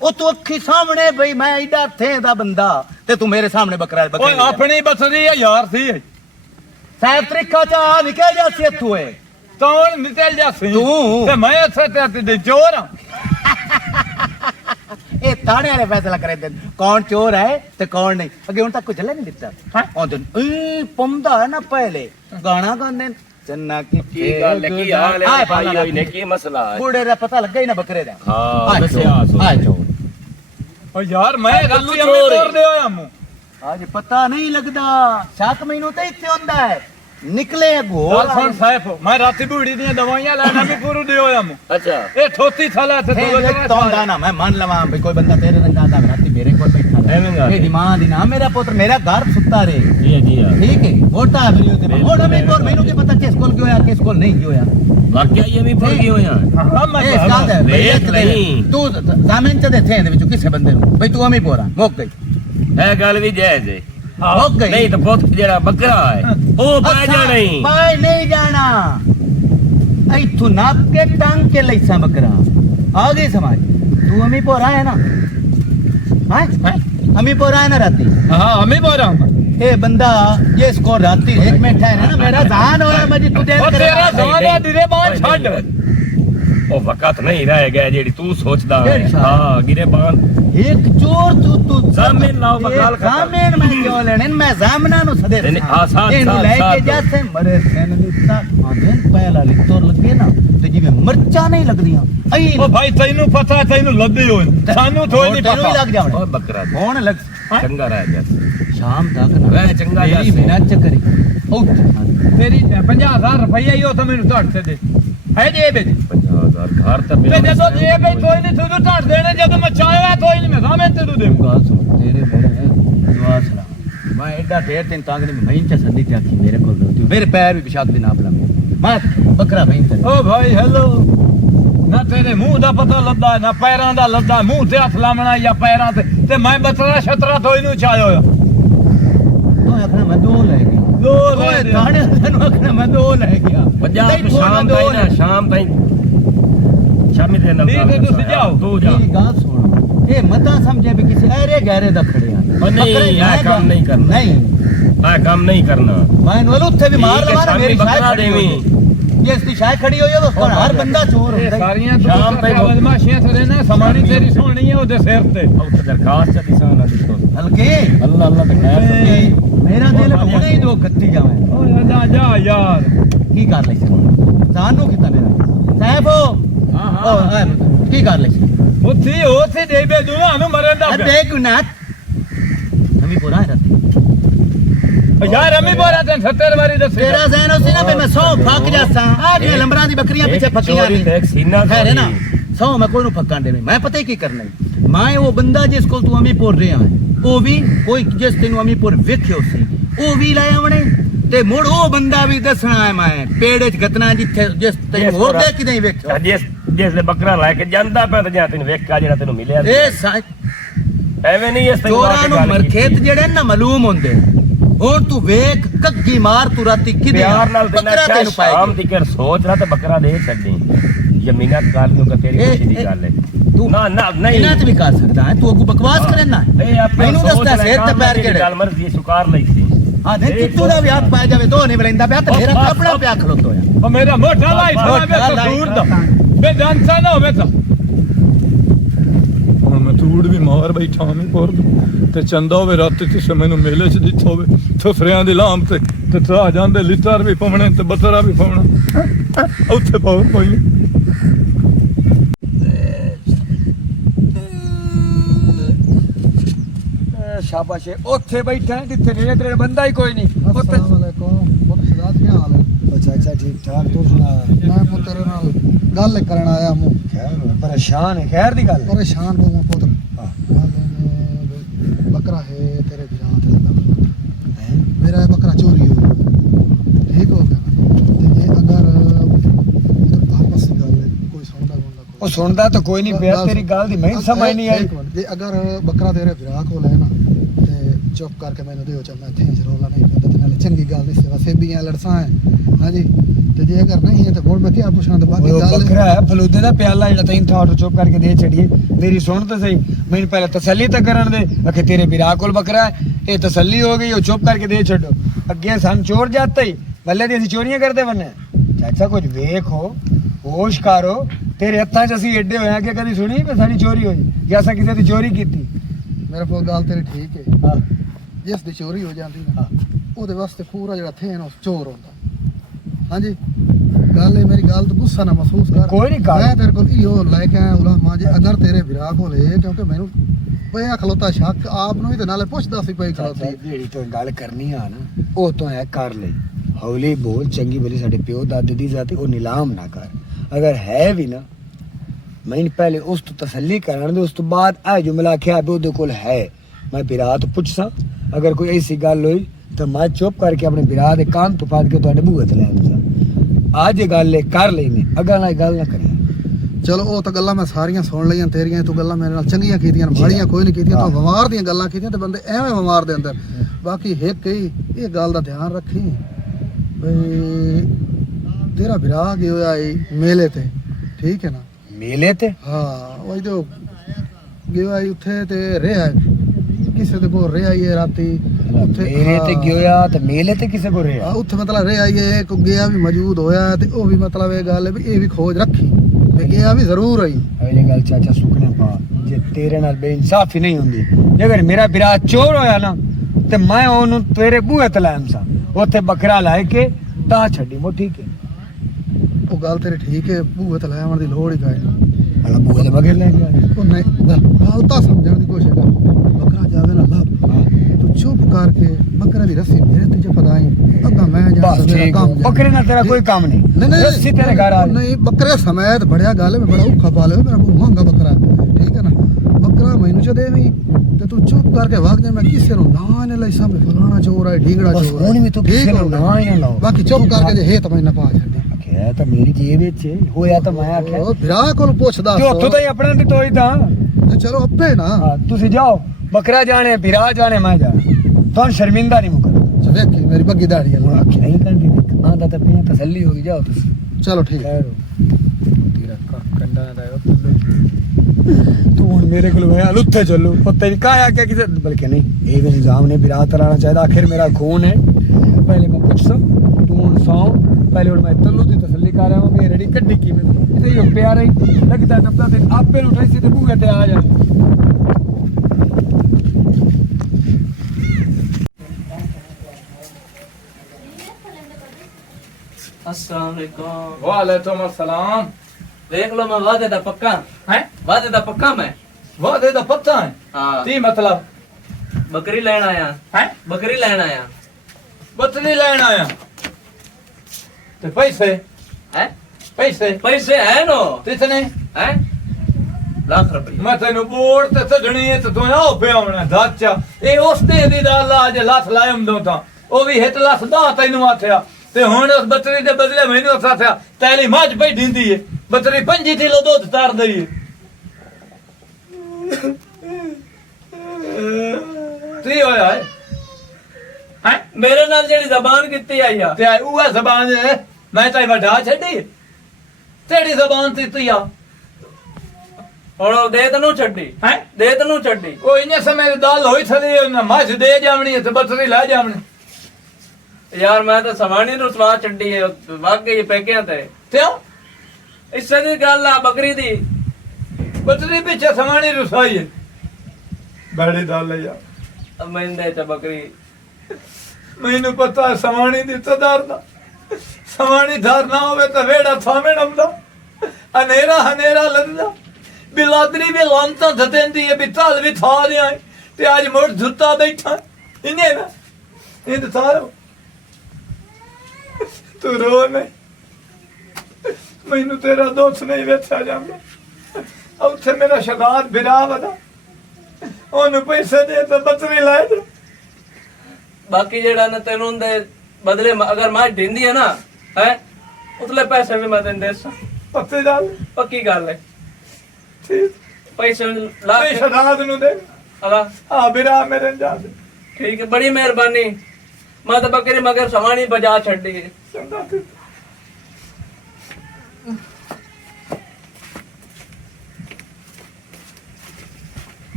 ओ तू अखी सामने भाई मैं एडा थे दा बंदा ते तू मेरे सामने बकरा ਓਏ बकरा ਆਪਣੀ ਬਸਰੀ ਹੈ ਯਾਰ ਸੀ साहब त्रिखा चा निकल जा से तू है ਕੌਣ ਨਿਕਲ ਜਾ ਸੀ ਤੂੰ। ਤੇ ਮੈਂ ਇੱਥੇ ਤੇ ਚੋਰ ਹਾਂ ए थाने वाले फैसला करे दे कौन चोर है ते कौन नहीं अगे हुन तक कुछ चले नहीं दिता हाँ? ओ दिन ए पंदा है ना पहले गाना गांदे चन्ना की ਗੱਲ ਹੈ ਕੀ ਹਾਲ ਹੈ ਭਾਈ ਹੋਈ ਨੇ ਕੀ ਮਸਲਾ ਹੈ बूढ़े दा पता लगा ही ना बकरे दा ਹਾਂ ਦੱਸਿਆ आ चोर ਓ ਯਾਰ ਮੈਂ ਗੱਲ ਗੱਲੂ ਚੋਰ ਚੋਰ ਹੈ। ਦੇ ਹੋਇਆ ਮੂੰ आज पता नहीं लगदा शक मैनू तो इत्थे हुंदा है निकले घोल ਗੱਲ ਸੁਣ ਸਾਹਿਬ ਮੈਂ ਰਾਤੀ ਬੂੜੀ ਦੀਆਂ ਦਵਾਈਆਂ ਲੈਣਾ ਵੀ ਪੂਰੂ ਦੇ ਹੋਇਆ ਮੂੰ ਅੱਛਾ ਇਹ ਥੋਤੀ ਥਲਾ ਤੇ तो हुंदा ना मैं मान लवां भाई कोई बंदा तेरे रंगा दा राती मेरे कोल बैठा ਐਵੇਂ ਗੱਲ ए दिमाग दी ना मेरा पुत्र मेरा घर सुत्ता रे ਜੀ ਜੀ ठीक है वोटा है मेरे उत्ते हुन हमें कोर मैनू की पता किस कोल क्यों आया किस कोल नहीं क्यों आया ਵਾਕਿਆ ਇਹ ਵੀ ਫੜ ਗਏ ਹੋਇਆ ਹਾਂ ਮੈਂ ए इस गल दा ਵੇਖ ਨਹੀਂ। तू जामिन च दे थे दे विचों किसे बंदे नु भाई तू हमें पोरा मुक गई ਇਹ ਗੱਲ ਵੀ ਜਾਇਜ਼ ਹੈ मुक गई ਨਹੀਂ ਤਾਂ ਪੁੱਤ ਜਿਹੜਾ ਬੱਕਰਾ ਹੈ ਉਹ ਪੈ ਜਾਣਾ ਹੀ पाए नहीं जाना इथु नाप के टांग के लैसा बकरा आ गई समझ तू हमें पोरा है ना हैं हमें पोरा है ना राती ਹਾਂ ਹਮੇ ਬੋਲ ਰਹਾ ਹੂੰ ए बंदा ये इसको राती एक मिनट ठहरे ना मेरा जहान हो रहा है मैं तुझे ਉਹ ਤੇਰਾ ਜ਼ਮਾਨਾ ਦਿਰੇ ਬਾਹਰ ਛੱਡ ਉਹ ਵਕਤ ਨਹੀਂ ਰਹਿ ਗਿਆ ਜਿਹੜੀ ਤੂੰ ਸੋਚਦਾ ਹੈ ਕਿਹੜੀ ਸ਼ਾਨ? ਹਾਂ ਗਿਰੇ ਬਾਣ एक चोर तू जामिन लाओ, बगाल खत्म। जामिन मैं क्यों लेने मैं जामना नु सदे नहीं, नहीं, हाँ, साथ, इनु साथ, लेके साथ। जाते मरे सेन लिता आंदन पहला लितोर लगे ना ते जिਵੇਂ ਮਰਚਾਂ ਨਹੀਂ ਲੱਗਦੀਆਂ ਅਈ ਉਹ ਭਾਈ ਤੈਨੂੰ ਪਤਾ ਤੈਨੂੰ ਲੱਦੇ ਹੋਏ ਸਾਨੂੰ ਥੋੜੀ ਨਹੀਂ ਤੈਨੂੰ ਵੀ ਪਤਾ ਲੱਗ ਜਾਵਣ ਉਹ ਬੱਕਰਾ ਦੇ। ਕੌਣ ਲੱਗ ਚੰਗਾ ਰਹਿ ਗਿਆ ਸ਼ਾਮ ਤੱਕ ਨਾ ਵੈ ਚੰਗਾ ਮੇਰੀ ਜੱਸ। ਮਿਹਨਤ ਕਰੀ ਉਹ ਤੇਰੀ 50000 ਰੁਪਈਆ ਹੀ ਉਹ ਤਾਂ ਮੈਨੂੰ ਢੱਡ ਤੇ ਦੇ ਹੈ ਜੇ ਵਿੱਚ 50000 ਘਰ ਤਾਂ ਤੇ ਜਦੋਂ ਜੇ ਬਈ ਕੋਈ ਨਹੀਂ ਤੂੰ ਢੱਡ ਦੇਣੇ ਜਦੋਂ ਮੈਂ ਚਾਹਿਆ ਕੋਈ ਨਹੀਂ ਮੈਂ ਸਾਵੇਂ ਤੈਨੂੰ ਦੇ ਗੱਲ ਸੁਣ ਤੇਰੇ ਮੇਰੇ ਦੁਆ ਸਲਾਮ ਮੈਂ ਐਡਾ ਢੇਰ ਤਿੰਨ ਤਾਂਗ ਨੇ ਮੈਂ ਚ ਸੰਦੀ ਤੇ ਆਖੀ ਮੇਰੇ ਕੋਲ ਤੂੰ ਮੇਰੇ ਪੈਰ ਵੀ ਪਿਸ਼ਾਬ ਦੇ ਨਾਪ ਲਾ ਮੈਂ ਬੱਕਰਾ ਬਈ ਤੇ ਓ ਭਾਈ ਹੈਲੋ ਨਾ ਤੇਰੇ ਮੂੰਹ ਦਾ ਪਤਾ ਲੱਦਾ ਨਾ ਪੈਰਾਂ ਦਾ ਲੱਦਾ ਮੂੰਹ ਤੇ ਹੱਥ ਲਾਵਣਾ ਜਾਂ ਪੈਰਾਂ ਤੇ ਮੈਂ ਬਤਰਾ ਛਤਰਾ ਤੋਂ ਇਹਨੂੰ ਚਾਹਿਆ ਹੋਇਆ ਤੂੰ ਆਖਣਾ ਮੈਂ ਦੋ ਲੈ ਗਿਆ ਦੋ ਓਏ ਲੈ ਥਾਣੇ ਤੈਨੂੰ ਆਖਣਾ ਮੈਂ ਦੋ ਲੈ ਗਿਆ ਪੰਜਾਬ ਨਹੀਂ, ਸ਼ਾਮ ਦੋ ਤਾਈਂ ਨਾ ਲੈ। ਸ਼ਾਮ ਤਾਈਂ ਸ਼ਾਮੀ ਦੇ ਨਾਲ ਠੀਕ ਹੈ, ਗੱਲ ਤੁਸੀਂ ਜਾਓ। ਤੂੰ ਜਾ ਮੇਰੀ ਗੱਲ ਸੁਣ ਇਹ ਮਤਾ ਸਮਝੇ ਵੀ ਕਿਸੇ ਐਰੇ ਗਹਿਰੇ ਦਾ ਖੜਿਆ ਉਹ ਨਹੀਂ, ਬੱਕਰੇ ਇਹ ਮੈਂ ਕੰਮ ਨਹੀਂ ਕਰਨਾ। ਨਹੀਂ ਆ ਕੰਮ ਨਹੀਂ ਕਰਨਾ ਮੈਂ ਨੂੰ ਉੱਥੇ ਵੀ ਮਾਰ ਠੀਕ ਹੈ, ਲਵਾ ਨਾ ਮੇਰੀ ਸ਼ਾਮੀ ਸ਼ਾਇਦ ਬੱਕਰਾ ਖੜੀ ਹੋਈ ਦੇਵੀਂ। ਜੇ ਇਸ ਦੀ ਸ਼ਾਇਦ ਖੜੀ ਹੋਈ ਹੈ ਤਾਂ ਹਰ ਬੰਦਾ ਚੋਰ ਇਹ ਹੁੰਦਾ ਹੀ। ਸਾਰੀਆਂ ਸ਼ਾਮ ਤਾਈਂ ਤੂੰ ਬਦਮਾਸ਼ੀਆਂ ਤੇ ਰਹਿਣਾ ਸਮਾਣੀ ਤੇਰੀ ਸੋਹਣੀ ਹੈ ਉਹਦੇ ਸਿਰ ਤੇ ਉੱਥੇ ਦਰਖਾਸਤ ਚੱਲੀ ਸਾਂ ਨਾ ਦਿੱਤੋ ਹਲਕੇ ਅੱਲਾ ਅੱਲਾ ਤੇ ਖੈਰ ਇਹ ਮੇਰਾ ਦਿਲ ਹੁਣੇ ਹੀ ਦੋ ਕੱਤੀ ਜਾਵੇ ਓਏ ਜਾ ਯਾਰ ਕੀ ਕਰ ਲਈ ਸੀ ਸਾਨੂੰ ਕੀਤਾ ਮੇਰਾ ਸਾਹਿਬ ਹਾਂ ਕੀ ਕਰ ਲਈ ਸੀ ਉੱਥੇ ਦੇਬੇ ਦੁਆ ਨੂੰ ਮਰਨ ਦਾ ਪਿਆ। ਅਬੇ ਗੁਨਾਹ ਹਮੀ ਪੂਰਾ ਰਾਤੀ ਯਾਰ ਅਮੀ ਬੋਰਾ ਤੈਨੂੰ 70 ਵਾਰੀ ਦੱਸਿਆ ਤੇਰਾ ਜ਼ਹਿਨ ਉਸੇ ਨਾ ਵੀ ਮੈਂ ਸੌ ਫੱਕ ਜਾਸਾਂ ਆ ਜਿਹੜੀਆਂ ਲੰਬਰਾਂ ਦੀ ਬੱਕਰੀਆਂ ਪਿੱਛੇ ਫੱਕੀਆਂ ਚੋਰੀ ਤੇ ਨੇ ਇੱਕ ਸੀਨਾ ਹੈ ਨਾ ਸੌ ਮੈਂ ਕੋਈ ਨੂੰ ਫੱਕਾਂ ਦੇਵੇਂ ਮੈਂ ਪਤਾ ਹੀ ਕੀ ਕਰਨਾ ਈ। ਮੈਂ ਉਹ ਬੰਦਾ ਜਿਸ ਕੋਲ ਤੂੰ ਅਮੀਪੁਰ ਰਿਹਾ ਹੈ ਉਹ ਵੀ ਕੋਈ ਜਿਸ ਤੈਨੂੰ ਅਮੀਪੁਰ ਵੇਖਿਓ ਸੀ ਉਹ ਵੀ ਲੈ ਆਵਣੇ ਤੇ ਮੁੜ ਉਹ ਬੰਦਾ ਵੀ ਦੱਸਣਾ ਹੈ ਮੈਂ ਪੇੜੇ 'ਚ ਗਤਨਾ ਜਿੱਥੇ ਜਿਸ ਤੈਨੂੰ ਹੋਰ ਦੇ ਕਿਤੇ ਹੀ ਵੇਖਿਓ ਜਿਸ ਦੇ ਬੱਕਰਾ ਲੈ ਕੇ ਜਾਂਦਾ ਪਿਆ ਤੇ ਜਾਂ ਤੈਨੂੰ ਵੇਖਿਆ ਜਿਹੜਾ ਤੈਨੂੰ ਮਿਲਿਆ ਇਹ ਸੱਚ ਐਵੇਂ ਨਹੀਂ ਇਸ ਚੋਰਾਂ ਨੂੰ ਮਲਖੇਤ ਜਿਹੜੇ ਨਾ ਮਾਲੂਮ ਹੁੰਦੇ ਹੁਣ ਤੂੰ ਵੇਖ ਕੱਗੀ ਮਾਰ ਤੂੰ ਰਾਤੀ ਕਿਦੇ ਪਿਆਰ ਨਾਲ ਬੱਕਰਾ ਤੈਨੂੰ ਸ਼ਾਮ ਪਾਏਗੀ ਦੀ ਕਰ ਸੋਚ ਰਾ ਤੇ ਬੱਕਰਾ ਦੇ ਛੱਡੀ ਜ਼ਮੀਨਾਤ ਕਰ ਲਿਓ ਕਿ ਤੇਰੀ ਖੁਸ਼ੀ ਦੀ ਗੱਲ ਹੈ ਤੂੰ ਨਾ ਨਾ ਨਹੀਂ ਇਹਨਾਂ ਤੇ ਵੀ ਕਰ ਸਕਦਾ ਹੈ ਤੂੰ ਅੱਗੋਂ ਬਕਵਾਸ ਕਰਨਾ ਇਹ ਆਪਣੇ ਮੈਨੂੰ ਦੱਸਦਾ ਸਿਰ ਤੇ ਪੈਰ ਕਿਹੜੇ ਗੱਲ ਮਰਜ਼ੀ ਸੁਕਾਰ ਲਈ ਸੀ ਹਾਂ ਦੇ ਕਿੱਤੂ ਦਾ ਵੀ ਹੱਥ ਪੈ ਜਾਵੇ ਦੋ ਨਹੀਂ ਬਲੈਂਦਾ ਪਿਆ ਤੇ ਮੇਰਾ ਆਪਣਾ ਪਿਆ ਖਲੋਤੋ ਆ ਉਹ ਮੇਰਾ ਮੋਟਾ ਲਾਈ ਸਾਲਾ ਵੇ ਤੂੜ ਦਾ ਵੇ ਡਾਂਸਾ ਨਾ ਹੋਵੇ ਤਾਂ ਹੁਣ ਮੈਂ ਤੂੜ ਵੀ ਮਾਰ ਬੈਠਾ ਮੈਂ ਪੁਰ ਤੇ ਚੰਦਾ ਹੋਵੇ ਰਾਤ ਤੇ ਮੈਨੂੰ ਮੇਲੇ ਚ ਦਿੱਤਾ ਹੋਵੇ ਥਫਰਿਆਂ ਦੀ ਲਾਮ ਤੇ ਤਰਾ ਜਾਂਦੇ ਲਿਟਰ ਵੀ ਪਵਣੇ ਤੇ ਬਤਰਾ ਵੀ ਪਵਣਾ ਉੱਥੇ ਪਾਉ ਕੋਈ ਸ਼ਾਬਾਸ਼ ਏ। ਉੱਥੇ ਬੈਠਾ ਹੈ ਜਿੱਥੇ ਨੇੜੇ ਤੇਰੇ ਬੰਦਾ ਹੀ ਕੋਈ ਨਹੀਂ ਉੱਥੇ अस्सलाम वालेकुम बहुत सदात क्या हाल है ਅੱਛਾ ਅੱਛਾ ਠੀਕ ਠਾਕ ਤੂੰ ਸੁਣਾ मैं पुत्र तेरे नाल गल करन आया हूं ਖੈਰ ਪਰੇਸ਼ਾਨ ਹੈ ਖੈਰ ਦੀ ਗੱਲ परेशान हूं पुत्र हाँ। बकरा है तेरे बिरात है मेरा ये बकरा चोरी हो गया ठीक हो गया ते ये अगर आपस की गल है कोई सुनदा गोंदा ਉਹ ਸੁਣਦਾ ਤਾਂ ਕੋਈ ਨਹੀਂ ਪਿਆ ਤੇਰੀ ਗੱਲ ਦੀ ਮੈਨੂੰ ਸਮਝ ਨਹੀਂ ਆਈ एक मिनट जे अगर बकरा तेरे बिरा को ले ना ते चुप करके मैंने दियो चा मैं थे जरोला नहीं पे ਨਾਲੇ ਚੰਗੀ ਗੱਲ ਦੀ ਸੇਵਾ ਸੇਬੀਆਂ ਲੜਸਾਂ ਹੈ ਹਾਂਜੀ ਤੇ ਜੇ ਅਗਰ ਨਹੀਂ ਹੈ ਤਾਂ ਹੋਰ ਮੈਂ ਕੀ ਪੁੱਛਣਾ ਤੇ ਬਾਕੀ ਉਹ ਗੱਲ ਬੱਕਰਾ ਹੈ ਫਲੂਦੇ ਦਾ ਪਿਆਲਾ ਜਿਹੜਾ ਤੈਨੂੰ ਥਾਟ ਚੁੱਪ ਕਰਕੇ ਦੇ ਛੜੀਏ ਮੇਰੀ ਸੁਣ ਤਾਂ ਸਹੀ ਮੈਨੂੰ ਪਹਿਲਾਂ ਤਸੱਲੀ ਤਾਂ ਕਰਨ ਦੇ ਅਖੇ ਤੇਰੇ ਵਿਰਾਹ ਕੋਲ ਬੱਕਰਾ ਹੈ ਇਹ ਤਸੱਲੀ ਹੋ ਗਈ ਉਹ ਚੁੱਪ ਕਰਕੇ ਦੇ ਛੱਡੋ ਅੱਗੇ ਸਾਨੂੰ ਚੋਰ ਜਾਤਾ ਹੀ ਬੱਲੇ ਦੀ ਅਸੀਂ ਚੋਰੀਆਂ ਕਰਦੇ ਬੰਨੇ ਚਾਚਾ ਕੁਝ ਵੇਖੋ ਹੋਸ਼ ਕਰੋ ਤੇਰੇ ਹੱਥਾਂ 'ਚ ਅਸੀਂ ਏਡੇ ਹੋਇਆ ਕਿ ਕਦੀ ਸੁਣੀ ਕਿ ਸਾਡੀ ਚੋਰੀ ਹੋਈ ਜਾਂ ਅਸਾਂ ਕਿਸੇ ਦੀ ਚੋਰੀ ਕੀਤੀ ਮੇਰੇ ਕੋਲ ਗੱਲ ਤੇਰੀ ਠੀਕ ਹੈ ਹਾਂ ਜਿਸ ਦੀ ਚੋਰੀ ਹੋ ਜਾਂਦੀ ਨਾ ਉਹਦੇ ਵਾਸਤੇ ਪੂਰਾ ਜਿਹੜਾ ਥੇਨ ਉਹ ਚੋਰ ਹੁੰਦਾ ਹਾਂਜੀ ਗੱਲ ਹੈ ਮੇਰੀ ਗੱਲ ਤੋਂ ਗੁੱਸਾ ਨਾ ਮਹਿਸੂਸ ਕਰ ਕੋਈ ਨਹੀਂ ਕਰ ਮੈਂ ਤੇਰੇ ਕੋਲ ਇਹੋ ਲੈ ਕੇ ਆਇਆ ਉਲਾਮਾ ਜੇ ਅਗਰ ਤੇਰੇ ਵਿਰਾਹ ਕੋਲ ਹੈ ਕਿਉਂਕਿ ਮੈਨੂੰ ਪਿਆ ਖਲੋਤਾ ਸ਼ੱਕ ਆਪ ਨੂੰ ਹੀ ਤੇ ਨਾਲੇ ਪੁੱਛਦਾ ਸੀ ਪਈ ਖਲੋਤੀ ਜਿਹੜੀ ਤੋਂ ਗੱਲ ਕਰਨੀ ਆ ਨਾ ਉਹ ਤੋਂ ਹੈ ਕਰ ਲਈ ਹੌਲੀ ਬੋਲ ਚੰਗੀ ਬਲੀ ਸਾਡੇ ਪਿਓ ਦਾਦੇ ਦੀ ਜ਼ਾਤੀ ਉਹ ਨਿਲਾਮ ਨਾ ਕਰ ਅਗਰ ਹੈ ਵੀ ਨਾ ਮੈਨੂੰ ਪਹਿਲੇ ਉਸ ਤੋਂ ਤਸੱਲੀ ਕਰਨ ਦੇ ਉਸ ਤੋਂ ਬਾਅਦ ਇਹ ਜੁਮਲਾ ਆਖਿਆ ਵੀ ਉਹਦੇ ਕੋਲ ਹੈ ਮੈਂ ਵਿਰਾਹ ਤੋਂ ਪੁੱਛਾਂ ਅਗਰ ਕੋਈ ਐਸੀ ਗੱਲ ਹੋਈ ਤਾਂ ਮੈਂ ਚੁੱਪ ਕਰਕੇ ਆਪਣੇ ਵਿਰਾਹ ਦੇ ਕੰਨ ਤੋਂ ਫੜ ਕੇ ਤੁਹਾਡੇ ਮੂੰਹ ਤੇ ਲੈ ਆਉਂਦਾ ਅੱਜ ਇਹ ਗੱਲ ਕਰ ਲੈਣੀ ਅਗਰ ਨਾਲ ਗੱਲ ਨਾ ਕਰਿਆ ਚਲੋ ਉਹ ਤਾਂ ਗੱਲਾਂ ਮੈਂ ਸਾਰੀਆਂ ਸੁਣ ਲਈਆਂ ਤੇਰੀਆਂ ਤੂੰ ਗੱਲਾਂ ਮੇਰੇ ਨਾਲ ਚੰਗੀਆਂ ਕੀਤੀਆਂ ਮਾੜੀਆਂ ਕੋਈ ਨਹੀਂ ਕੀਤੀਆਂ ਤੂੰ ਬਿਮਾਰ ਦੀਆਂ ਗੱਲਾਂ ਕੀਤੀਆਂ ਤੇ ਬੰਦੇ ਐਵੇਂ ਬਿਮਾਰ ਦੇ ਅੰਦਰ ਬਾਕੀ ਇੱਕ ਹੀ ਇਹ ਗੱਲ ਦਾ ਧਿਆਨ ਰੱਖੀ ਬਈ ਤੇਰਾ ਵਿਰਾਹ ਗਿਆ ਹੋਇਆ ਏ ਮੇਲੇ ਤੇ ਠੀਕ ਹੈ ਨਾ ਮੇਲੇ ਤੇ ਹਾਂ ਉਹ ਜੋ ਗਿਆ ਈ ਉੱਥੇ ਤੇ ਰਿਹਾ ਕਿਸੇ ਦੇ ਕੋਲ ਰਿਹਾ ਈ ਰਾਤੀ ਮੇਰੇ ਤੇ ਗਿਆ ਤੇ ਮੇਲੇ ਤੇ ਕਿਸੇ ਕੋ ਰਿਹਾ ਉੱਥੇ ਮਤਲਬ ਰਿਹਾ ਈ ਇਹ ਕੋ ਗਿਆ ਵੀ ਮੌਜੂਦ ਹੋਇਆ ਤੇ ਉਹ ਵੀ ਮਤਲਬ ਇਹ ਗੱਲ ਹੈ ਵੀ ਇਹ ਵੀ ਖੋਜ ਰੱਖੀ ਵੀ ਗਿਆ ਵੀ ਜ਼ਰੂਰ ਆਈ ਅਗਲੀ ਗੱਲ ਚਾਚਾ ਸੁਖਨੇ ਪਾ ਜੇ ਤੇਰੇ ਨਾਲ ਬੇਇਨਸਾਫੀ ਨਹੀਂ ਹੁੰਦੀ ਜੇਕਰ ਮੇਰਾ ਵਿਰਾਹ ਚੋਰ ਹੋਇਆ ਨਾ ਤੇ ਮੈਂ ਉਹਨੂੰ ਤੇਰੇ ਬੂਹੇ ਤੇ ਲਾਇਮ ਸਾਂ ਉੱਥੇ ਬੱਕਰਾ ਲਾਇ ਕੇ ਤਾਂ ਛੱਡੀ ਮੋ ਠੀਕ ਹੈ ਉਹ ਗੱਲ ਤੇਰੀ ਠੀਕ ਹੈ ਭੂਏ ਤੇ ਲੈ ਆਉਣ ਦੀ ਲੋੜ ਹੀ ਕਾਇ ਨਹੀਂ ਅਲਾ ਬੂਹੇ ਦੇ ਬਗੈਰ ਲੈ ਗਿਆ ਉਹ ਨਹੀਂ ਗੱਲ ਤਾਂ ਸਮਝਣ ਦੀ ਕੋਸ਼ਿਸ਼ ਕਰ ਬੱਕਰਾ ਜਾਵੇ ਨਾ ਲੱਭ ਤੂੰ ਚੁੱਪ ਕਰਕੇ ਬੱਕਰੇ ਦੀ ਰੱਸੀ ਮੇਰੇ ਤੇ ਜੇ ਪਦਾਈ ਅੱਗਾ ਮੈਂ ਜਾ ਬਸ ਠੀਕ ਬੱਕਰੇ ਨਾਲ ਤੇਰਾ ਕੋਈ ਕੰਮ ਨਹੀਂ ਰੱਸੀ ਤੇਰੇ ਘਰ ਆ ਨਹੀਂ ਬੱਕਰੇ ਸਮੇਤ ਬੜਿਆ ਗੱਲ ਮੈਂ ਬੜਾ ਔਖਾ ਪਾ ਲਿਆ ਮੇਰਾ ਬਹੁਤ ਮਹਿੰਗਾ ਬੱਕਰਾ ਠੀਕ ਹੈ ਨਾ ਬੱਕਰਾ ਮੈਨੂੰ ਚ ਦੇਵੀਂ ਤੇ ਤੂੰ ਚੁੱਪ ਕਰਕੇ ਵਗ ਜਾ ਮੈਂ ਕਿਸੇ ਨੂੰ ਨਾ ਨੇ ਲਈ ਸਾਹਮਣੇ ਫਲਾਣਾ ਚੋਰ ਹੈ ਢੀਂਗੜਾ ਚੋਰ ਹੁਣ ਵੀ ਤੂੰ ਕਿਸੇ ਨੂੰ ਨਾ ਹੀ ਨਾ ਲਾਓ ਬਾਕੀ ਚੁੱਪ ਕਰਕੇ ਜੇ ਹੇਤ ਮੈਂ ਨਾ ਪਾ ਛੱਡੀ ਆਖਿਆ ਤਾਂ ਮੇਰੀ ਜੇਬ ਵਿੱਚ ਹੋਇਆ ਤਾਂ ਮੈਂ ਆਖਿਆ ਉਹ ਵਿਰਾਹ ਕੋਲ ਪੁੱਛਦਾ ਤੇ ਉੱਥੋਂ ਤਾਂ ਹੀ ਆਪਣਾ ਤੇ ਤੋਈ ਤਾਂ ਤੇ ਚਲੋ ਅੱਪੇ ਨਾ ਹਾਂ ਤੁਸੀਂ ਜਾਓ ਬੱਕਰਾ ਜਾਣੇ ਵਿਰਾਹ ਜਾਣੇ ਮੈਂ ਜਾ ਤੁਹਾਨੂੰ ਸ਼ਰਮਿੰਦਾ ਨਹੀਂ ਮੁਕਰ ਵੇਖੀ ਮੇਰੀ ਬੱਗੀ ਦਾੜੀ ਹੁਣ ਆਖਿਆ ਹੀ ਕਰਦੀ ਦੇਖ ਆਂਦਾ ਤਾਂ ਪਿਆ ਤਸੱਲੀ ਹੋ ਗਈ ਜਾਓ ਤੁਸੀਂ ਚਲੋ ਠੀਕ ਠਹਿਰੋ ਤੇਰਾ ਕੰਡਾ ਦਾ ਤੂੰ ਹੁਣ ਮੇਰੇ ਕੋਲ ਆਇਆ ਲੁੱਥੇ ਚੱਲੋ ਉੱਤੇ ਵੀ ਕਾਇਆ ਕਿ ਕਿਸੇ ਬਲਕਿ ਨਹੀਂ ਇਹ ਵੀ ਨਿਜ਼ਾਮ ਨੇ ਵਿਰਾਹ ਤਰਾਣਾ ਚਾਹੀਦਾ ਆਖਿਰ ਮੇਰਾ ਖੂਨ ਹੈ ਪਹਿਲੇ ਮੈਂ ਪੁੱਛਾਂ ਤੂੰ ਹੁਣ ਸੌਂ ਪਹਿਲੇ ਹੁਣ ਮੈਂ ਤੱਲੂ ਦੀ ਤਸੱਲੀ ਕਰ ਰਿਹਾ ਹਾਂ ਰੈਡੀ ਕੱਢੀ ਕਿਵੇਂ ਤੇ ਇਹ ਪਿਆ ਰਹੀ ਲੱਗਦਾ ਡੱਬਾ ਤੇ ਆਪੇ ਉਠਾਈ ਸੀ ਤੇ ਬੂਹੇ ਤੇ ਆ ਜਾ अस्सलाम वालेकुम ਵਾਲੇਕੁਮ ਅਸਲਾਮ देख लो मैं वादे दा पक्का ਹੈ वादे दा पक्का मैं ਵਾਦੇ ਦਾ ਪਤਾ ਹੈ हाँ ਕੀ ਮਤਲਬ बकरी लेन आया ਹੈ बकरी लेन आया ਬਤਨੀ ਲੈਣ ਆਇਆ ਤੇ ਪੈਸੇ है ਪੈਸੇ पैसे है नो ਕਿਤਨੇ है लाख रुपये ਮੈਂ ਤੈਨੂੰ ਬੋੜ ਤੇ ਸਜਣੀ ਹੈ ਤੇ ਤੂੰ ਆਉ ਪਿਆਉਣਾ ਦਾਚਾ ਇਹ ਉਸ ਤੇ ਦੀ ਦਾ ਅੱਲਾ ਅੱਜ ਲੱਖ ਲਾਇਮ ਦੋ ਤਾਂ ਉਹ ਵੀ ਹਿੱਟ ਲੱਖ ਦਾ ਤੈਨੂੰ ਆਥਿਆ ਤੇ ਹੁਣ ਉਸ ਬੱਤਰੀ ਦੇ ਬਦਲੇ ਮੈਨੂੰ ਆਥਿਆ ਤੈਲੀ ਮੱਝ ਪਈ ਢਿੰਦੀ ਏ ਬੱਤਰੀ 5 ਕਿਲੋ ਦੁੱਧ ਤਾਰ ਦਈ ਏ ਤੀ ਹੋਇਆ ਹੈ ਹੈ मेरे नाल जेडी जबान कितनी आई आ ਤੇ ਉਹ ਜ਼ਬਾਨ ਹੈ ਮੈਂ ਤਾਂ ਵੱਡਾ ਛੱਡੀ ਤੇਰੀ ਜ਼ਬਾਨ ਤੇ ਤੀਆ और दे तनु छड्डी ਹੈ दे तनु छड्डी ਉਹ ਇੰਨੇ ਸਮੇਂ ਦੀ ਦਾਲ ਹੋਈ ਥਲੀ ਨਾ ਮੱਝ ਦੇ ਜਾਵਣੀ ਤੇ ਬੱਤਰੀ ਲੈ ਜਾਵਣੀ यार मैं तो सवानी नु सवा छड्डी है वग गई पैकियां ते ਕਿਉਂ इससे दी गल आ बकरी दी ਬੱਤਰੀ ਪਿੱਛੇ ਸਮਾਣੀ ਰਸਾਈ ਹੈ ਬੜੀ ਦਾਲ ਹੈ ਯਾਰ मैंने च बकरी ਮੈਨੂੰ ਪਤਾ ਸਮਾਣੀ ਦੀ ਤਦਾਰ ਦਾ ਸਮਾਣੀ ਧਾਰ ਨਾ ਹੋਵੇ ਤਾਂ ਵੇੜਾ ਥਾਵੇਂ ਨੰਦਾ ਹਨੇਰਾ ਹਨੇਰਾ ਲੰਦਾ ਬਿਲਾਦਰੀ ਵੀ ਲਾਂਤਾਂ ਧਤੇਂਦੀ ਹੈ ਵੀ ਤਲ ਵੀ ਥਾ ਰਿਆ ਤੇ ਅੱਜ ਮੁੜ ਧੁੱਤਾ ਬੈਠਾ ਇਹਨੇ ਨਾ ਇਹ ਤਾਂ ਸਾਰੋ ਤੂੰ ਰੋ ਨਹੀਂ ਮੈਨੂੰ ਤੇਰਾ ਦੋਸਤ ਨਹੀਂ ਵੇਖਿਆ ਜਾਂਦਾ ਉੱਥੇ ਮੇਰਾ ਸ਼ਗਾਰ ਬਿਰਾ ਵਦਾ ਉਹਨੂੰ ਪੈਸੇ ਦੇ ਤਾਂ ਬੱਤਰੀ ਲੈ ਜਾ बाकी जेड़ा ना तेनू दे बदले अगर मैं ढिंदी है ना है उसले पैसे भी मैं तेन दे सा ਪੱਤੇ ਦਾ पक्की गल है ਠੀਕ पैसे ला के ਸ਼ਗਾਰ ਨੂੰ ਦੇ अला ਆ ਬਿਰਾ ਮੇਰੇ ਜਾ ਦੇ ठीक है बड़ी मेहरबानी मैं तो बकरी मगर सवानी बजा छड़ी चंगा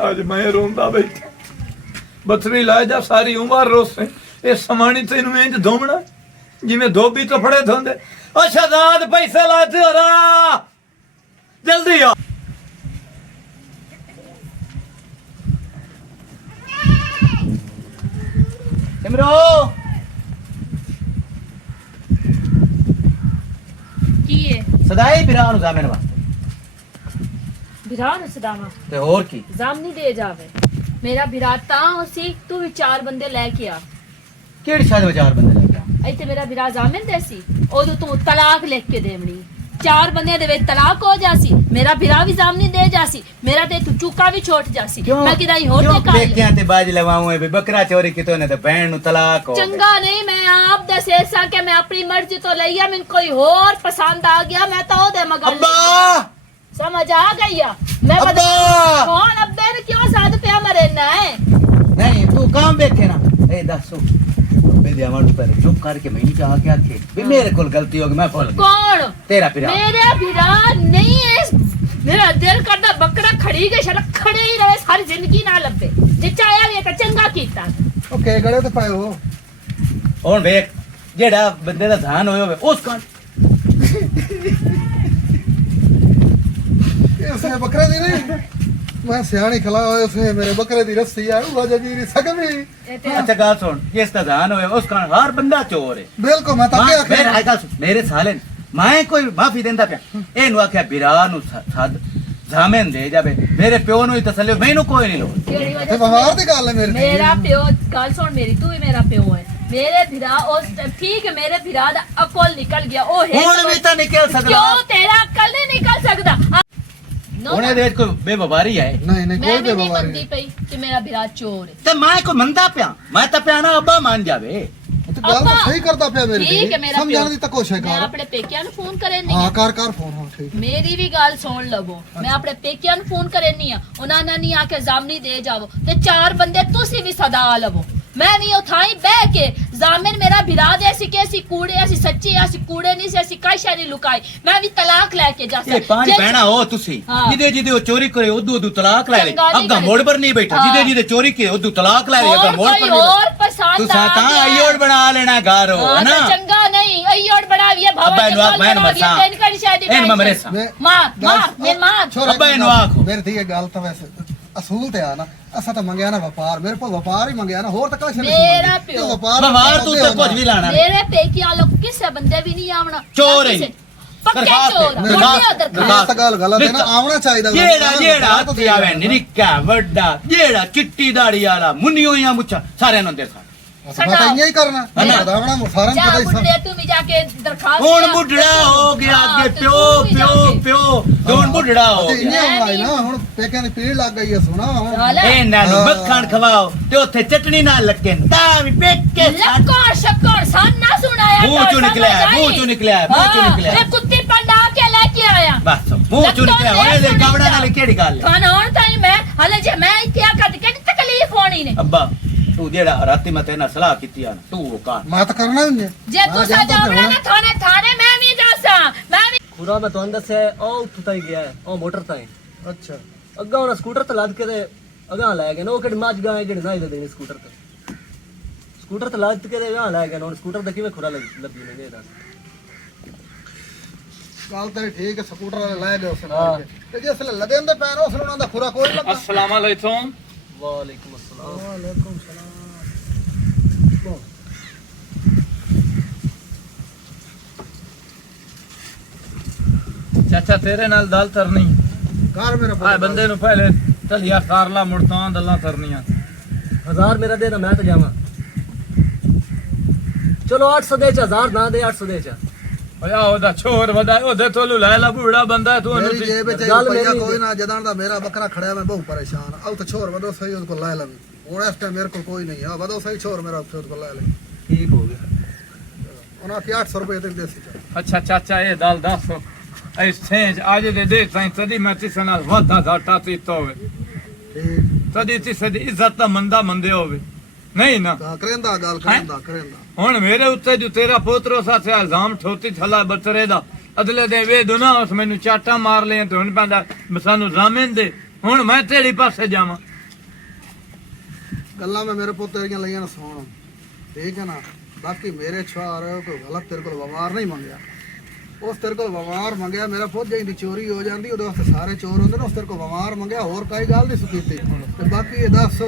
आज मैं रोंदा बैठा बथरी ला जा सारी उम्र रोसे ये समानी तेन इंज धोमना जिमें धोबी तो फड़े धोंदे ओ शहजाद पैसे लाते हो रा जल्दी आ सिमरो की है सदाई बिरान जामेन वास्ते बिरा सदावा ते और की जामनी दे जावे मेरा बिरा ता उसी तू भी 4 बंदे लेके आ केड़ी शादी में 4 बंदे लग गया ਇੱਥੇ ਮੇਰਾ ਬਿਰਾ ਜ਼ਾਮਨ ਦੇਸੀ ਉਦੋਂ ਤੂੰ ਤਲਾਕ ਲਿਖ ਕੇ ਦੇਵਣੀ 4 ਬੰਦਿਆਂ ਦੇ ਵਿੱਚ ਤਲਾਕ ਹੋ ਜਾਸੀ ਮੇਰਾ ਬਿਰਾ ਵੀ ਜ਼ਾਮਨੀ ਦੇ ਜਾਸੀ ਮੇਰਾ ਤੇ ਤੂੰ ਚੁੱਕਾ ਵੀ ਛੋਟ ਜਾਸੀ ਮੈਂ ਕਿਦਾਂ ਹੀ ਹੋਰ ਤੇ ਕਰ ਦੇਖਿਆ ਤੇ ਬਾਜ ਲਵਾਉਂ ਵੀ ਬੱਕਰਾ ਚੋਰੀ ਕਿਤੋਂ ਨੇ ਤੇ ਭੈਣ ਨੂੰ ਤਲਾਕ ਹੋ ਚੰਗਾ ਨਹੀਂ ਮੈਂ ਆਪ ਦਾ ਸੇਸਾ ਕਿ ਮੈਂ ਆਪਣੀ ਮਰਜ਼ੀ ਤੋਂ ਲਈਆ ਮੈਨੂੰ ਕੋਈ ਹੋਰ ਪਸੰਦ ਆ ਗਿਆ ਮੈਂ ਤਾਂ ਉਹਦੇ ਮਗਰ ਅੱਬਾ ਸਮਝ ਆ ਗਈ ਆ ਮੈਂ ਅੱਬਾ ਕੌਣ ਅੱਬੇ ਨੇ ਕਿਉਂ ਸਾਧ ਪਿਆ ਮਰੇ ਨਾ ਹੈ नहीं तू काम देखे ना ए दसो मेरे अमाउंट पर चुप करके मैं क्या क्या थे भी मेरे को गलती होगी मैं भूल गया कौन तेरा पिरा मेरा बिरा नहीं है मेरा दिल करदा बकरा खड़ी गई शल खड़े ही रहे सारी जिंदगी ना लब्बे जे चाया भी तो चंगा कीता ओके गड़े ते पाए हो हुन वेख जेड़ा बंदे दा धान होए होवे उस का ये उसने बकरे दी नहीं मैं सियाणी खला होए उसने मेरे बकरे दी रस्सी है वो जी दी सकमी अच्छा गाल सुन जिस दा धान होए उस का हर बंदा चोर है बिल्कुल मैं ताके मेरे आखे मेरे साले मैं कोई माफी देंदा पिया एनु आख्या बिरा नु साद जामेन दे जावे मेरे प्यो नु ही तसल्ली मैनू कोई नहीं लो ते बवार दी गल है मेरी मेरा प्यो गल सुन मेरी तू ही मेरा प्यो है मेरे भिरा उस ठीक है मेरे भिरा दा अकल निकल गया ओ है हुन भी तो निकल सकदा क्यों तेरा अकल नहीं निकल सकदा हुन दे कोई बेबवारी है नहीं नहीं मैं कोई भी नहीं बेबवारी मनती पई कि मेरा भिरा चोर है ते मैं को मंदा पिया मैं तो पिया ना अब्बा मान जावे तो गल तो सही करदा पिया मेरी ठीक है मेरा समझाने दी तो कोशिश मैं कर अपने पेकियां नु फोन करे नहीं हां कर फोन हां ठीक मेरी भी गल सुन लवो मैं अपने पेकियां नु फोन करे नहीं आ उना ना नहीं आके जामनी दे जावो ते 4 बंदे तुसी भी सदा लवो मैं भी उठाई बह के जामिन मेरा भिरा दे ऐसी कैसी कूड़े ऐसी सच्ची ऐसी कूड़े नहीं ऐसी काशा नहीं लुकाई मैं भी तलाक लेके जा ये पांच बहना हो तुसी हाँ। जिदे जिदे वो चोरी करे उदू उदू तलाक ले ले चंगा नहीं अग्गा करे। मोड़ पर नहीं बैठा हाँ। जिदे जिदे चोरी के उदू तलाक ले ले अग्गा और मोड़ पर कोई नहीं और बैठा। पसंद तू साता आ गया। आयोड़ बना लेना घर हो है ना तो चंगा नहीं अयोड़ बढ़ाविए अब्बा इनु आख मैं मसा इन मरे सा मार अब्बा इनु आख मेरी थी ये गल तो वैसे असूल ते आ ना असा तो मंगया ना व्यापार मेरे को व्यापार ही मंगया ना होर तो काश मेरा प्यो। बाहर तू तो कुछ भी लाना मेरे पेकिया लोग किसे बंदे भी नहीं आवना चोर है। पक्के दरखास्त चोर है। मुड़िया दरखास्त दरखास्त गल गलत है ना आवना चाहिए जेड़ा जेड़ा हत्थी आवे निक्का बड्डा जेड़ा चिट्टी दाढ़ी वाला मुन्नियों या मुच्छा सारे नु देखा पता ही करना है ना? बतावना सारा जा पता ही मुंडे तू भी जाके दरखास्त हुन दिया। बुढ़ड़ा हो गया हाँ, के तो प्यो तू भी प्यो जाके। प्यो हुन बुढ़ड़ा हो ते गया इन्हें होना है ना हुन पेकियां दी पीड़ लग गई है सुना हुन चल। ए नानू मक्खन खवाओ ते ओथे चटनी ना लगे ता भी पेट के लक्कोर शक्कोर सन ना सुनाया मुंह कर, चों निकला है, समझ आई? मुंह चों निकला है, मुंह चों हाँ, निकला है। ये कुत्ती पंडा के लेके आया बस मुंह चों निकला होने दे गवड़ा नाल केड़ी गल है खाना और ताई मैं हले जे मैं इत्या कर के तकलीफ होनी ने अब्बा तू जेड़ा राती मैं तेना सलाह कीती आ तू वो कर मैं तो करना ही है जे तू सजावड़ा ना थाने थाने मैं भी जासा मैं भी खुरा मैं तो अंदर से ओ तुताई गया है ओ मोटर ताई अच्छा अग्गा होना स्कूटर ते लाद के ते अगा ले गए ना ओ केड़ी माज गाए जेड़े ना दे स्कूटर ते लाद के ते अगा ले गए ना स्कूटर ते किवे खुरा लगी ने दे गल तेरी ठीक है स्कूटर वाले ले गए उसने ते जिसले लदे अंदर पैर उसने उन्हां दा खुरा कोई लगा अस्सलाम वालेकुम वालेकुम अस्सलाम वालेकुम सलाम चाचा तेरे नाल दाल तरनी कार मेरा आ बंदे नु पहले तलिया कारला मुड़तां दल्ला तरनियां 1000 मेरा दे ना मैं तो जावा चलो 800 दे 1000 ना दे 800 दे ओया ओदा छोर वदा ओदे तोलू लैला बूढ़ा बंदा है तू मेरी जेब में गल चाहिए पैसा मेरी कोई ना जदान दा मेरा बकरा खड़ा मैं बहुत परेशान अब तो छोर वदो सही उसको ले लवी और इस टाइम मेरे को कोई नहीं है वदो सही छोर मेरा उसको ले ले ठीक हो गया उन्हां के 800 रुपए तक देसी चल अच्छा चाचा ये दाल दस ऐ सेंज आज दे दे ताई तदी मैं तिस नाल वादा घाटा तीतो होवे ठीक तदी तिस दी इज्जत दा मंदा मंदे होवे ਨਹੀਂ ਨਾ ਕਰੇਂਦਾ ਗੱਲ ਕਰੇਂਦਾ ਹੁਣ ਮੇਰੇ ਉੱਤੇ ਜੋ ਤੇਰਾ ਪੋਤਰੋ ਸਾਥੇ ਇਲਜ਼ਾਮ ਠੋਤੀ ਥੱਲਾ ਬਤਰੇ ਦਾ ਅਦਲੇ ਦੇ ਵੇ ਦੁਨਾ ਉਸ ਮੈਨੂੰ ਚਾਟਾ ਮਾਰ ਲਿਆ ਤੇ ਹੁਣ ਪੈਂਦਾ ਸਾਨੂੰ ਜ਼ਾਮਿਨ ਦੇ ਹੁਣ ਮੈਂ ਤੇਰੀ ਪਾਸੇ ਜਾਵਾਂ ਗੱਲਾਂ ਮੈਂ ਮੇਰੇ ਪੁੱਤ ਤੇਰੀਆਂ ਲਈਆਂ ਨਾ ਸੁਣ ਠੀਕ ਹੈ ਨਾ ਬਾਕੀ ਮੇਰੇ ਛਾਰ ਕੋਈ ਗਲਤ ਤੇਰੇ ਕੋਲ ਵਵਾਰ ਨਹੀਂ ਮੰਗਿਆ ਉਸ ਤੇਰੇ ਕੋਲ ਵਵਾਰ ਮੰਗਿਆ ਮੇਰਾ ਪੁੱਤ ਜਾਂਦੀ ਚੋਰੀ ਹੋ ਜਾਂਦੀ ਉਹਦੇ ਵਾਸਤੇ ਸਾਰੇ ਚੋਰ ਹੁੰਦੇ ਨੇ ਉਸ ਤੇਰੇ ਕੋਲ ਵਵਾਰ ਮੰਗਿਆ ਹੋਰ ਕੋਈ ਗੱਲ ਨਹੀਂ ਸੁਕੀਤੀ ਤੇ ਬਾਕੀ ਇਹ ਦੱਸ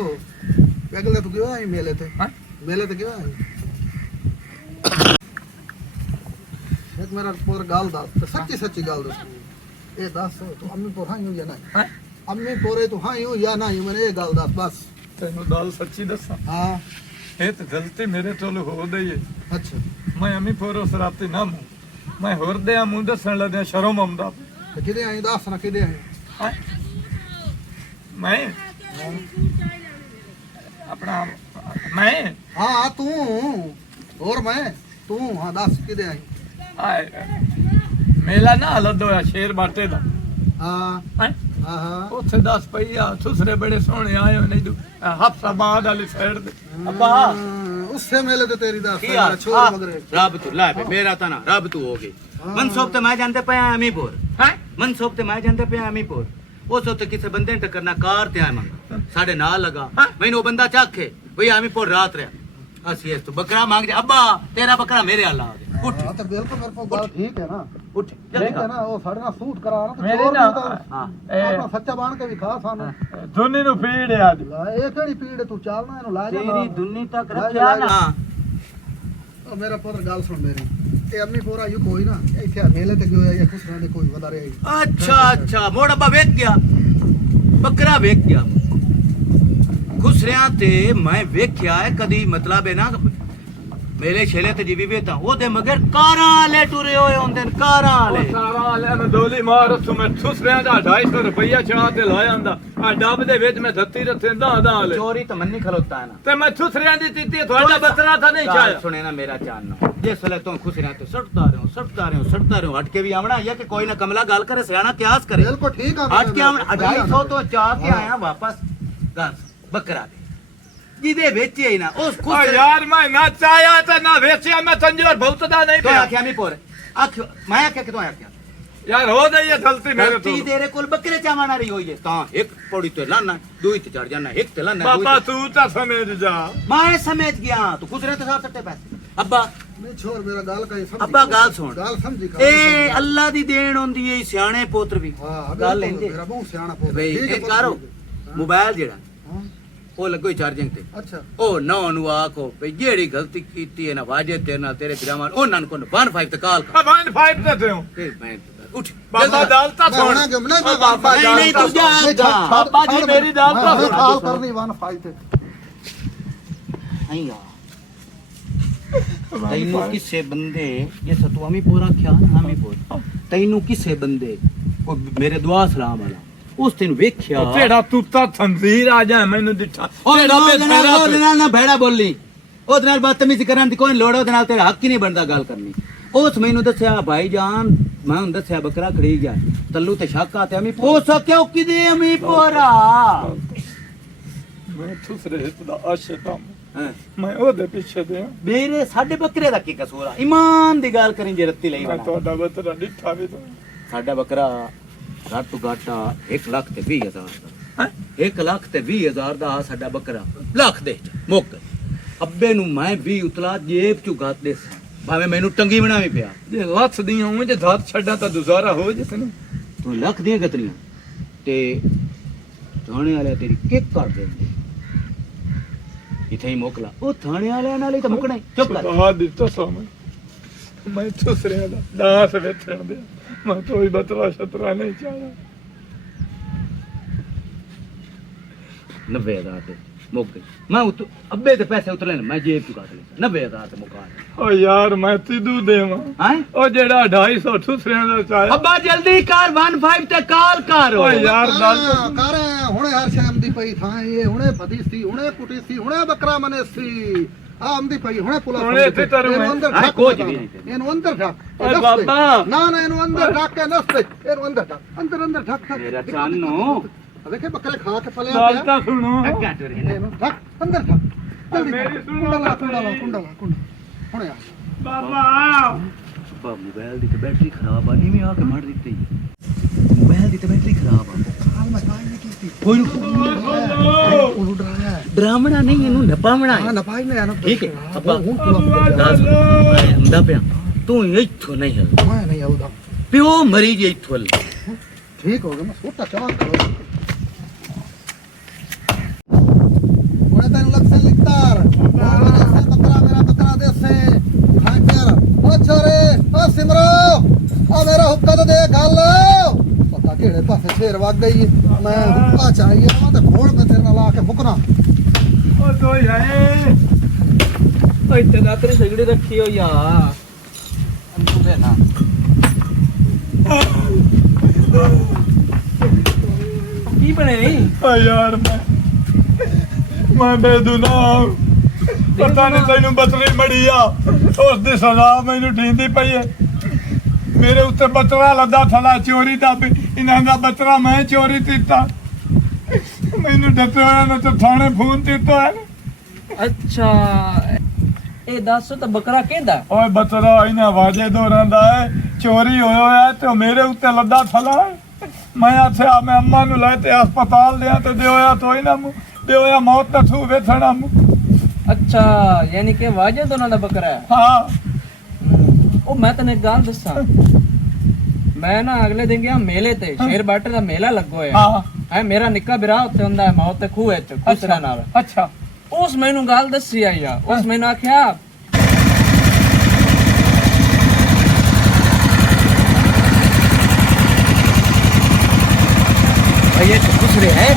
ਅਗਲੇ ਤੂੰ ਕਿਉਂ ਆਈ ਮੇਲੇ ਤੇ ਕਿਉਂ ਆਈ ਇੱਕ ਮੇਰਾ ਪੁੱਤ ਗੱਲ ਦੱਸ ਸੱਚੀ ਗੱਲ ਦੱਸ ਇਹ ਦੱਸ ਤੂੰ ਅੰਮੀ ਪੁਰ ਹਾਂ ਜਾਂ ਨਹੀਂ ਅੰਮੀ ਪੁਰੇ ਤੂੰ ਹਾਂ ਜਾਂ ਨਹੀਂ ਮੈਨੂੰ ਇਹ ਗੱਲ ਦੱਸ ਬਸ ਤੈਨੂੰ ਗੱਲ ਸੱਚੀ ਦੱਸਾਂ ਹਾਂ ਇਹ ਤੇ ਗਲਤੀ ਮੇਰੇ ਤੋਂ ਹੋ ਗਈ ਹੈ ਅੱਛਾ ਮੈਂ ਅਮੀ ਫੋਰੋ ਸਰਾਤੀ ਨਾ ਮੈਂ ਹੋਰ ਦੇ ਆ ਮੂੰਹ ਦੱਸਣ ਲੱਗਿਆ ਸ਼ਰਮ ਆਉਂਦਾ ਤੇ ਕਿਹਦੇ ਆਈ ਦੱਸ ਨਾ ਕਿਹਦੇ ਆਈ ਮੈਂ ਆਪਣਾ ਮੈਂ ਹਾਂ ਤੂੰ ਹੋਰ ਮੈਂ ਤੂੰ ਹਾਂ ਦੱਸ ਕਿਹਦੇ ਆਈ ਆਏ ਮੇਲਾ ਨਾ ਹਲਦ ਹੋਇਆ ਸ਼ੇਰ ਬਾਟੇ ਦਾ ਹਾਂ ਹੈਂ? ਹਾਂ ਉੱਥੇ 10 ਪਈਆ ਸੁਸਰੇ ਬੜੇ ਸੋਹਣੇ ਆਏ ਹੋਏ ਨੇ ਹਫਸਾਬਾਦ ਵਾਲੀ ਸਾਈਡ ਤੇ अब्बा उससे मेले तो तेरी दास की यार छोड़ मगरे रब तू ला बे मेरा ता ना रब तू हो गई मनसोब ते मैं जानते पे अमीपुर हैं मनसोब ते मैं जानते पे अमीपुर उस तो किसी बंदे ने टक्कर ना कार ते आए मंग साडे नाल लगा मैंने वो बंदा चाखे भई अमीपुर रात रहा असि तो बकरा मांग जा अब्बा तेरा बकरा मेरे हाल आ गया उठ हां तो बिल्कुल मेरे को बात ठीक है ना उठ जल्दी ठीक है ना वो साढ़े ना सूट करा ना तो मेरी चोर ना- भी तो हां अपना सच्चा बाण के भी खा सानू धुनी नु पीड़ है आज ला ये केड़ी पीड़ तू चलना इनु ला जा तेरी दुन्नी तक ला रखया जा, ना ओ मेरा पुत्र गल सुन मेरी ए अम्मी पूरा यू कोई ना इथे मेले ते गयो या खुश रहने कोई वधारे आई अच्छा अच्छा मोड़ अब्बा वेख गया बकरा वेख गया खुसरिया ते मैं वेख्या है कदी मतलब है ना मेले छेले ते जीवी वेता ओदे मगर कारा ले टुरे होए होंदे ने कारा ले ਸਾਰਾ ਵਾਲਿਆਂ ਨੂੰ ਦੋਲੀ ਮਾਰ ਸੁਮੇ ਸੁਸਰਿਆਂ ਦਾ 250 ਰੁਪਈਆ ਚੜਾ ਤੇ ਲਾਇਆ ਹੁੰਦਾ ਆ ਡੱਬ ਦੇ ਵਿੱਚ ਮੈਂ ਧੱਤੀ ਰੱਥੇ ਦਾ ਲੈ चोरी तो मन नहीं खलोता है ना ਤੇ ਮੈਂ ਸੁਸਰਿਆਂ ਦੀ ਦਿੱਤੀ ਤੁਹਾਡਾ ਬਤਰਾ ਤਾਂ ਨਹੀਂ गाल ਚਾਹਿਆ सुने ना मेरा जानना जिस वेले तुम खुसरिया ते सटता रहो हट के भी आवना या कि कोई ना कमला गाल करे सियाना क्यास करे बिल्कुल ठीक है हट के आवना 250 तो चाह के आया वापस गाल बकरा दे जिदे बेचे ही ना उस ਓ खुसरे ਯਾਰ ਮੈਂ ਨਾ ਚਾਹਿਆ ਤੇ ਨਾ ਵੇਚਿਆ ਮੈਂ ਤੰਜੋਰ ਬਹੁਤ ਦਾ ਨਹੀਂ तो ਪਿਆ आख्या नहीं पोर आख मैं आख्या कि तो आख्या ਯਾਰ ਹੋ ਗਈ ਹੈ ਗਲਤੀ ਮੇਰੇ ਤੋਂ गलती तेरे कोल बकरे चावना रही होई है ता एक पौड़ी ते लाना दुई ते चढ़ जाना एक ते लाना ਬਾਬਾ ਤੂੰ ਤਾਂ ਸਮਝ ਜਾ मैं समझ गया तू खुसरे तो साथ सट्टे पैसे अब्बा नहीं छोड़ मेरा गाल का समझ अब्बा गाल सुन गाल समझी ए अल्लाह दी देन होंदी है सियाणे पोत्र भी हां गल लेंदे मेरा बहुत सियाना पोत भाई एक करो मोबाइल जेड़ा हां ਉਹ ਲੱਗੋ ਚਾਰਜਿੰਗ ਤੇ अच्छा ਉਹ ਨਾ ਨੂੰ ਆਖੋ ਭਈ ਜਿਹੜੀ ਗਲਤੀ ਕੀਤੀ ਹੈ ਨਾ ਵਾਜੇ ਤੇਰੇ ਨਾਲ ਤੇਰੇ ਪਿਰਾਵਾਂ ਉਹਨਾਂ ਨੂੰ ਕੋਨ 15 ਤੇ ਕਾਲ ਕਰ ਆ 5 ਤੇ ਦਿਓ ਫਿਰ ਮੈਂ ਉੱਠ ਬਾਬਾ ਦਾਲ ਤਾਂ ਸੁਣ मैं गमना ਓ ਬਾਬਾ ਨਹੀਂ, ਦਾਲ ਨਹੀਂ, ਤਾਂ ਤੂੰ ਜਾ। ਸੁਣ। ਬਾਬਾ ਜੀ ਮੇਰੀ ਦਾਲ ਤਾਂ मैं ਸੁਣ। काल करनी 1 5 ਤੇ ਆਈਆ ਤੈਨੂੰ ਕਿਸੇ ਬੰਦੇ ਇਹ ਸਤਵਾਮੀ ਪੂਰਾ ਖਿਆ ਨਾ ਹਮੀ ਪੂਰ ਤੈਨੂੰ ਕਿਸੇ ਬੰਦੇ ਉਹ ਮੇਰੇ ਦੁਆ ਸਲਾਮ ਵਾਲਾ ਉਸ ਤੈਨੂੰ ਵੇਖਿਆ ਤੇਰਾ ਤੂੰ ਤਾਂ ਤਨਜ਼ੀਰ ਆ ਜਾ ਮੈਨੂੰ ਦਿੱਠਾ ਉਹਦੇ ਤੇਰਾ ਨਾਲ ਨਾਲ ਨਾ ਭੈੜਾ ਬੋਲੀ ਉਹਦੇ ਨਾਲ ਬਦਤਮੀਜ਼ੀ ਕਰਨ ਦੀ ਕੋਈ ਲੋੜ ਉਹਦੇ ਨਾਲ ਤੇਰਾ ਹੱਕ ਹੀ ਨਹੀਂ ਬਣਦਾ ਗੱਲ ਕਰਨੀ ਉਸ ਮੈਨੂੰ ਦੱਸਿਆ ਭਾਈ ਜਾਨ ਮੈਂ ਉਹਨੂੰ ਦੱਸਿਆ ਬੱਕਰਾ ਖੜੀ ਗਿਆ ਤੱਲੂ ਤੇ ਸ਼ੱਕ ਆ ਤੇ ਅਮੀ ਪੋ ਸਕਿਓ ਕਿਦੇ ਅਮੀ ਪੋਰਾ ਮੈਂ ਤੁਸਰੇ ਦਾ ਆਸ਼ਿਕਮ ਹਾਂ ਮੈਂ ਉਹਦੇ ਪਿੱਛੇ ਦੇ ਮੇਰੇ ਸਾਡੇ ਬੱਕਰੇ ਦਾ ਕੀ ਕਸੂਰ ਆ ਇਮਾਨ ਦੀ ਗੱਲ ਕਰੀ ਜੇ ਰੱਤੀ ਲਈ ਮੈਂ ਵਾਲਾ ਤੁਹਾਡਾ ਬਤਰਾ ਡਿੱਠਾ ਵੀ ਤਾਂ ਸਾਡਾ ਬੱਕਰਾ ਘੱਟ ਤੋਂ ਘੱਟ 1,20,000 ਦਾ 1,20,000 ਦਾ ਆ ਸਾਡਾ ਬੱਕਰਾ ਲੱਖ ਦੇ ਮੁੱਕ ਅੱਬੇ ਨੂੰ ਮੈਂ ਵੀ ਉਤਲਾ ਜੇਬ ਚੋਂ ਗਾਤ ਦੇ ਭਾਵੇਂ ਮੈਨੂੰ ਟੰਗੀ ਬਣਾਵੀ ਪਿਆ ਜੇ ਲੱਥ ਦੀਆਂ ਉਵੇਂ ਜੇ ਧਾਤ ਛੱਡਾਂ ਤਾਂ ਗੁਜ਼ਾਰਾ ਹੋ ਜਿਸ ਨੂੰ ਤੂੰ ਲੱਖ ਦੀਆਂ ਗਤਰੀਆਂ ਤੇ ਥਾਣੇ ਵਾਲੇ ਤੇਰੀ ਕਿੱਕ ਕਰ ਦਿੰਦੇ ਇਥੇ ਹੀ ਮੋਕਲਾ ਉਹ ਥਾਣੇ ਵਾਲਿਆਂ ਨਾਲ ਹੀ ਤਾਂ ਮੁਕਣਾ ਹੀ। ਚੁੱਪ ਕਰ ਆ ਦਿੱਤਾ ਸੋਮ ਮੈਂ ਤੁਸਰੇ ਦਾ ਦਾਸ ਵੇਚਣ ਦੇ ਮੈਂ ਕੋਈ ਬਤਰਾ ਛਤਰਾ ਨਹੀਂ ਚਾਹਿਆ 90,000 ਤੇ ਮੁੱਕ ਗਈ ਮੈਂ ਅੱਬੇ ਦੇ ਪੈਸੇ ਉਤਲੇ ਨੇ ਮੈਂ ਜੇਬ ਚੁਕਾ ਲਏ 90,000 ਤੇ ਮੁਕਾ ਓ ਯਾਰ ਮੈਂ ਤਿਦੂ ਦੇਵਾਂ ਹੈ ਉਹ ਜਿਹੜਾ 250 ਤੁਸਰਿਆਂ ਦਾ ਚਾਹਿਆ ਅੱਬਾ ਜਲਦੀ ਕਰ 15 ਤੇ ਕਾਲ ਕਰ ਓ ਯਾਰ ਗੱਲ ਕਰ ਹੁਣੇ ਹਰ ਸ਼ਾਮ ਦੀ ਪਈ ਥਾਂ ਇਹ ਹੁਣੇ ਫਦੀ ਸੀ ਹੁਣੇ ਕੁਟੀ ਸੀ ਹੁਣੇ ਬੱਕਰਾ ਮਨੇ ਸੀ ਆਮਦੀ ਪਈ ਹੁਣੇ ਪੁਲਾ ਹੁਣੇ ਇੱਥੇ ਤਰ ਮੈਂ ਅੰਦਰ ਹਾਂ, ਢੱਕ ਕੁਝ ਵੀ ਨਹੀਂ। ਇਹਨੂੰ ਅੰਦਰ ਢੱਕ ਓਏ ਬਾਬਾ। ਨਾ ਨਾ ਇਹਨੂੰ ਅੰਦਰ ਢੱਕ ਕੇ ਨਸਤੇ ਇਹਨੂੰ ਅੰਦਰ ਢੱਕ ਅੰਦਰ ਢੱਕ ਮੇਰਾ ਚਾਨੋ ਦੇਖੇ ਬੱਕਰੇ ਖਾ ਕੇ ਪਲਿਆ ਗੱਲ ਪਿਆ ਤਾਂ ਸੁਣੋ ਅੱਗਾ ਟੁਰੇ ਨੇ ਇਹਨੂੰ ਢੱਕ ਅੰਦਰ ਢੱਕ ਮੇਰੀ ਸੁਣੋ ਕੁੰਡਾ ਲਾ ਹੁਣੇ ਆ ਬਾਬਾ ਅੱਬਾ ਮੋਬਾਈਲ ਦੀ ਤੇ ਬੈਟਰੀ ਖਰਾਬ ਆ ਨਹੀਂ ਆ ਕੇ ਮਾਰ ਦਿੱਤੀ ਮੋਬਾਈਲ ਦੀ ਤੇ ਬੈਟਰੀ ਖਰਾਬ ਆ ਹਾਲ ਮੈਂ ਕਾਹ ਨਹੀਂ ਕੀਤੀ ਕੋਈ ਨੂੰ ਉਹਨੂੰ ਡਰਾਇਆ ਹੈ ਡਰਾਮਣਾ ਨਹੀਂ ਇਹਨੂੰ ਨਪਾਵਣਾ ਹਾਂ ਨਾ ਭਾਈ ਮੈਂ ਨਾ ਠੀਕ ਹੈ ਅੱਬਾ ਹੁਣ ਤੂੰ ਦੱਸ ਮੈਂ ਹੁੰਦਾ ਪਿਆ ਤੂੰ ਇੱਥੋਂ ਨਹੀਂ ਹਲ ਮੈਂ ਨਹੀਂ ਆਉਦਾ ਪਿਓ ਮਰੀ ਜੇ ਇੱਥੋਂ ਹਲ ਠੀਕ ਹੋ ਗਿਆ ਮੈਂ ਸੋਟਾ ਚਾਹ ਕਰੋ ਉਹਨੇ ਤੈਨੂੰ ਲੱਖ ਲਿਖਤਾਰ ਬੱਕਰਾ ਮੇਰਾ ਬੱਕਰਾ ਦੇਸੇ ਖਾਂਕਰ ਓ ਛੋਰੇ ਓ ਸਿਮਰੋ ਓ ਮੇਰਾ ਹੁੱਕਾ ਤੇ ਦੇ ਗੱਲ ਪਤਾ ਕਿਹੜੇ ਪਾਸੇ ਸ਼ੇਰ ਵਗ ਗਈ ਮੈਂ ਹੁੱਕਾ ਚਾਹੀਏ ਮੈਂ ਤੇ ਫੋੜ ਤੇ ਤੇਰੇ ਨਾਲ ਆ ਕੇ ਮੁਕਣਾ ਓ ਤੋਈ ਹੈ ਓਏ ਤੇ ਰਾਤਰੀ ਸਗੜੀ ਰੱਖੀ ਹੋ ਯਾਰ ਅੰਤੂ ਦੇ ਨਾ ਕੀ ਬਣੇ ਨਹੀਂ ਓ ਯਾਰ ਮੈਂ ਬੇਦੁਨਾਹ ਪਤਾ ਨਹੀਂ ਤੈਨੂੰ ਬਤਰੀ ਮੜੀ ਆ ਉਸ ਦੀ ਸਜ਼ਾ ਮੈਨੂੰ ਢੀਂਦੀ ਪਈ ਹੈ ਮੇਰੇ ਉੱਤੇ ਬਤਰਾ ਲੱਦਾ ਥਲਾ ਚੋਰੀ ਦਾ ਵੀ ਇਹਨਾਂ ਦਾ ਬਤਰਾ ਮੈਂ ਚੋਰੀ ਕੀਤਾ ਮੈਨੂੰ ਡੱਟਿਆ ਨਾ ਤੇ ਥਾਣੇ ਫੋਨ ਦਿੱਤਾ ਹੈ ਅੱਛਾ ਇਹ ਦੱਸ ਤਾਂ ਬੱਕਰਾ ਕਹਿੰਦਾ ਓਏ ਬਤਰਾ ਇਹਨਾਂ ਵਾਜੇ ਦੋਰਾਂ ਦਾ ਹੈ ਚੋਰੀ ਹੋਇਆ ਹੈ ਤੇ ਮੇਰੇ ਉੱਤੇ ਲੱਦਾ ਥਲਾ ਹੈ ਮੈਂ ਆਖਿਆ ਮੈਂ ਅੰਮਾ ਨੂੰ ਲੈ ਤੇ ਹਸਪਤਾਲ ਲਿਆ ਤੇ ਦਿਓਇਆ ਤੋਈ ਨਾ ਮੂੰ ਦਿਓਇਆ ਮੌਤ ਦਾ ਥੂ ਵੇਖਣਾ ਮੂੰ ਅੱਛਾ ਯਾਨੀ ਕਿ ਵਾਜੇ ਦੋਨਾਂ ਦਾ ਬੱਕਰਾ ਹੈ ਹਾਂ ਉਹ ਮੈਂ ਤੈਨੂੰ ਇੱਕ ਗੱਲ ਦੱਸਾਂ ਮੈਂ ਨਾ ਅਗਲੇ ਦਿਨ ਗਿਆ ਮੇਲੇ ਤੇ ਸ਼ੇਰ ਬਾਟੇ ਦਾ ਮੇਲਾ ਲੱਗੋ ਹੋਇਆ ਹਾਂ ਹੈ ਮੇਰਾ ਨਿੱਕਾ ਵੀਰਾ ਉੱਥੇ ਹੁੰਦਾ ਹੈ ਮੌਤ ਤੇ ਖੂਹ ਵਿੱਚ ਖੁਸਰਾ ਨਾਲ ਅੱਛਾ ਉਸ ਮੈਨੂੰ ਗੱਲ ਦੱਸੀ ਆਈ ਆ ਉਸ ਮੈਨੂੰ ਆਖਿਆ ये तो खुश रहे हैं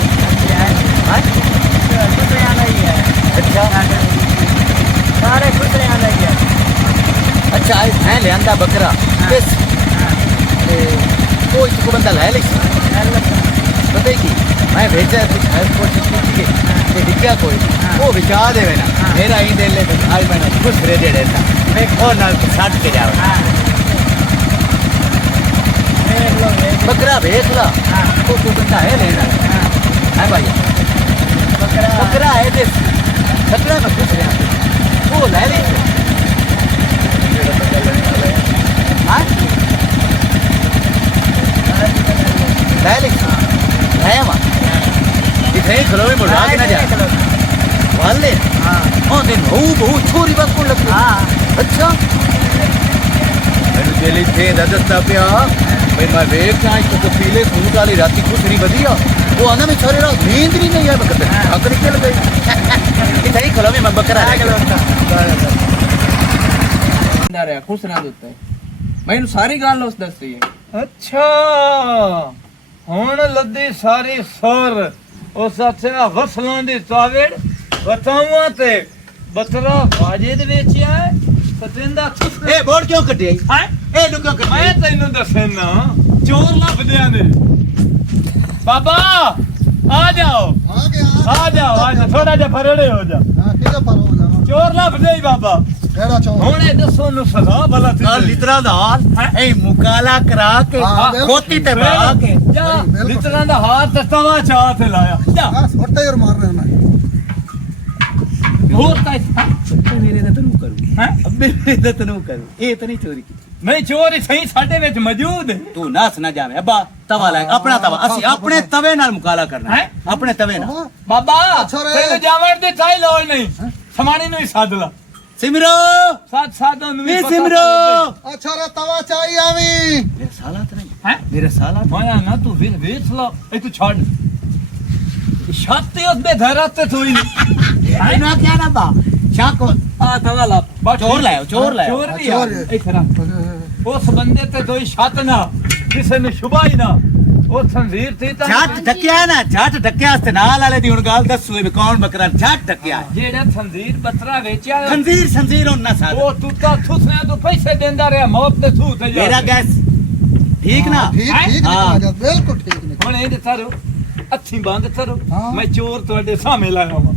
सारे खुश रहना ही है अच्छा आज मैं ले आंदा बकरा बस कोई तो बंदा ले ले पता है कि मैं भेजा कुछ है कोशिश की कि दिखा कोई वो बिचा देवे ना मेरा ही दे ले आज मैंने खुश रह दे देता मैं और नाल के साथ के जावे बकरा भेज ला वो बंदा है लेना है भाई बकरा है देश बकरा में खुश रहा वो ले ले हाँ ले ले है वहाँ इतने खलो में मुड़ा के ना जाए वाले हाँ दिन बहु छोरी बात कौन लगती अच्छा मैंने जेली थे दस्ता पिया भाई मैं वेख ना इसको तो पीले खून वाली राती खुश नहीं बदिया वो आना में छोरे रात नींद नहीं है बकरा आकर निकल गई इतने खलो में मैं बकरा ਰਿਹਾ ਖੁਸ਼ ਰਹਿਣ ਦੇ ਉੱਤੇ ਮੈਨੂੰ ਸਾਰੀ ਗੱਲ ਉਸ ਦੱਸੀ ਹੈ ਅੱਛਾ ਹੁਣ ਲੱਦੀ ਸਾਰੀ ਸੁਰ ਉਸ ਅੱਛਾ ਵਸਲਾਂ ਦੀ ਤਾਵੇੜ ਬਤਾਵਾਂ ਤੇ ਬਤਰਾ ਵਾਜੇ ਦੇ ਵਿੱਚ ਆ ਸਤਿੰਦਾ ए बोर्ड क्यों कटे ਹੈ ए नु क्यों ਮੈਂ ਤੈਨੂੰ ਦੱਸਣਾ ਚੋਰ ਲੱਭਦਿਆਂ ਨੇ ਬਾਬਾ ਆ ਜਾਓ ਆ ਗਿਆ ਆ ਜਾਓ ਥੋੜਾ ਜਿਹਾ ਫਰੜੇ ਹੋ ਜਾ ਹਾਂ ਕਿਹਦਾ ਪਰ ਹੋ ਜਾਵਾਂ ਚੋਰ ਲੱਭਦੇ ਹੀ ਬਾਬਾ ਕਿਹੜਾ ਚੌਕ ਹੁਣ ਇਹ ਦੱਸੋ ਨੂੰ ਸਜ਼ਾ ਭਲਾ काल लितरा दा हाल ए मुकाला करा के हाँ, बिल्कुल। खोती ते बा के ਜਾ ਬਿਲਕੁਲ। ਲਿਤਰਾਂ ਦਾ ਹੱਥ ਤੇ ਤਵਾ ਚਾਹ ਤੇ ਲਾਇਆ ਜਾ ਆ ਸੋਟਾ ਹੀ ਮਾਰ ਰਿਹਾ ਮੈਂ ਹੋਰ ਤਾਂ मेरे दा तनु करू ਹੈ अब मेरे दा तनु करू ए तो नहीं चोरी की ਨਹੀਂ ਚੋਰ ਹੀ ਸਹੀ ਸਾਡੇ ਵਿੱਚ ਮੌਜੂਦ ਹੈ तू नास ना जावे अब्बा तवा लाए अपना तवा असि अपने तवे नाल मुकाला करना है अपने तवे नाल ਬਾਬਾ ਅੱਛਾ ਰੇ। ਤੈਨੂੰ ਜਾਵਣ ਦੀ ਚਾਹੀ ਲੋੜ ਨਹੀਂ ਸਮਾਣੀ ਨੂੰ ਹੀ ਸੱਦ ਲਾ सिमरो ਸਾਧਾਂ ਨੂੰ ਵੀ ए ਪਤਾ सिमरो ਲੱਗੇ। ਅੱਛਾ ਰੇ ਤਵਾ ਚਾਹੀ ਆਵੀਂ मेरे साला तो नहीं ਹੈਂ मेरे साला ਮਾਇਆ ਨਾ ਤੂੰ ਵੇਖ ਲਾ ਇਹ ਤੂੰ ਛੱਡ ਛਾਤੇ ਉਹਦੇ ਧਰਾ ਤੇ ਥੋੜੀ ए ना क्या ना बा शाको ਆ ਤਵਾ ਲਾ चोर लायो चोर लायो ਚੋਰ ਵੀ ਆ ਚੋਰ ਹੈ। ਇਹ ਖਰਾ ਉਸ ਬੰਦੇ ਤੇ ਕੋਈ ਛੱਤ ਨਾ ਕਿਸੇ ਨੂੰ ਸ਼ੁਭਾ ਹੀ ਨਾ ਉਹ ਸੰਜ਼ੀਰ ਤੇ ਤਾਂ झट ढकिया ना झट ढकिया वास्ते नाल वाले दी हुन गाल दसो भी कौन बकरा झट ढकिया ਜਿਹੜਾ ਸੰਜ਼ੀਰ ਬੱਤਰਾ ਵੇਚਿਆ खंजीर संजीर होना साथ ਉਹ ਤੂੰ ਤਾਂ ਥੁਸਨੇ ਤੋਂ ਪੈਸੇ ਦਿੰਦਾ ਰਿਹਾ ਮੌਤ ਤੇ ਥੂ ਤੇ ਜਾ मेरा गैस ठीक ना ਠੀਕ ਠੀਕ ਹਾਂ। ਨਿਕਲ ਜਾ ਬਿਲਕੁਲ ਠੀਕ ਨਿਕਲ ਹੁਣ ਇਹ ਤਰੋ ਅੱਖੀਂ ਬੰਦ ਕਰੋ ਹਾਂ। ਮੈਂ ਚੋਰ ਤੁਹਾਡੇ ਸਾਹਮਣੇ ਲਾਇਆ ਵਾ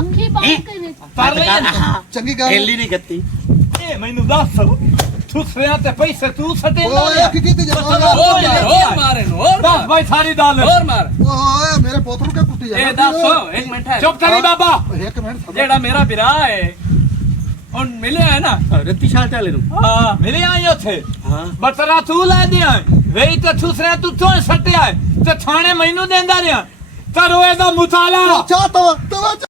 ਅੱਖੀ ਬੰਦ ਕਰ ਵਿੱਚ ਕਰ ਲੈ ਚੰਗੀ ਗੱਲ हेली नहीं गत्ती ਇਹ ਮੈਨੂੰ ਦੱਸ ਸੁਸਰਿਆਂ ਤੇ ਪੈਸੇ ਤੂੰ ਸੱਟੇ ਓਏ ਕੀ ਕੀਤੀ ਹੋਰ ਮਾਰੇ ਨੂੰ ਹੋਰ ਦੱਸ ਭਾਈ ਸਾਰੀ ਗੱਲ ਹੋਰ ਮਾਰ ਓਏ ਮੇਰੇ ਪੁੱਤ ਨੂੰ ਕਿਉਂ ਕੁੱਟੀ ਇਹ ਦੱਸੋ ਇੱਕ ਮਿੰਟ ਹੈ ਚੁੱਪ ਕਰੀ ਬਾਬਾ ਇੱਕ ਮਿੰਟ ਜਿਹੜਾ ਮੇਰਾ ਵੀਰਾ ਹੈ ਹੁਣ ਮਿਲਿਆ ਹੈ ਨਾ ਰੱਤੀ ਸ਼ਾਲ ਵਾਲੇ ਨੂੰ ਹਾਂ ਮਿਲੇ ਆਈ ਉੱਥੇ ਹਾਂ ਬਤਰਾ ਤੂੰ ਲੈ ਦਿਆਂ ਵੇਈ ਤੇ ਸੁਸਰਿਆਂ ਤੂੰ ਸੱਟਿਆ ਤੇ ਥਾਣੇ ਮੈਨੂੰ ਦਿੰਦਾ ਰਿਆਂ ਕਰੋ ਇਹਦਾ ਮੁਤਾਲਾ ਚਾਹ ਤਵਾ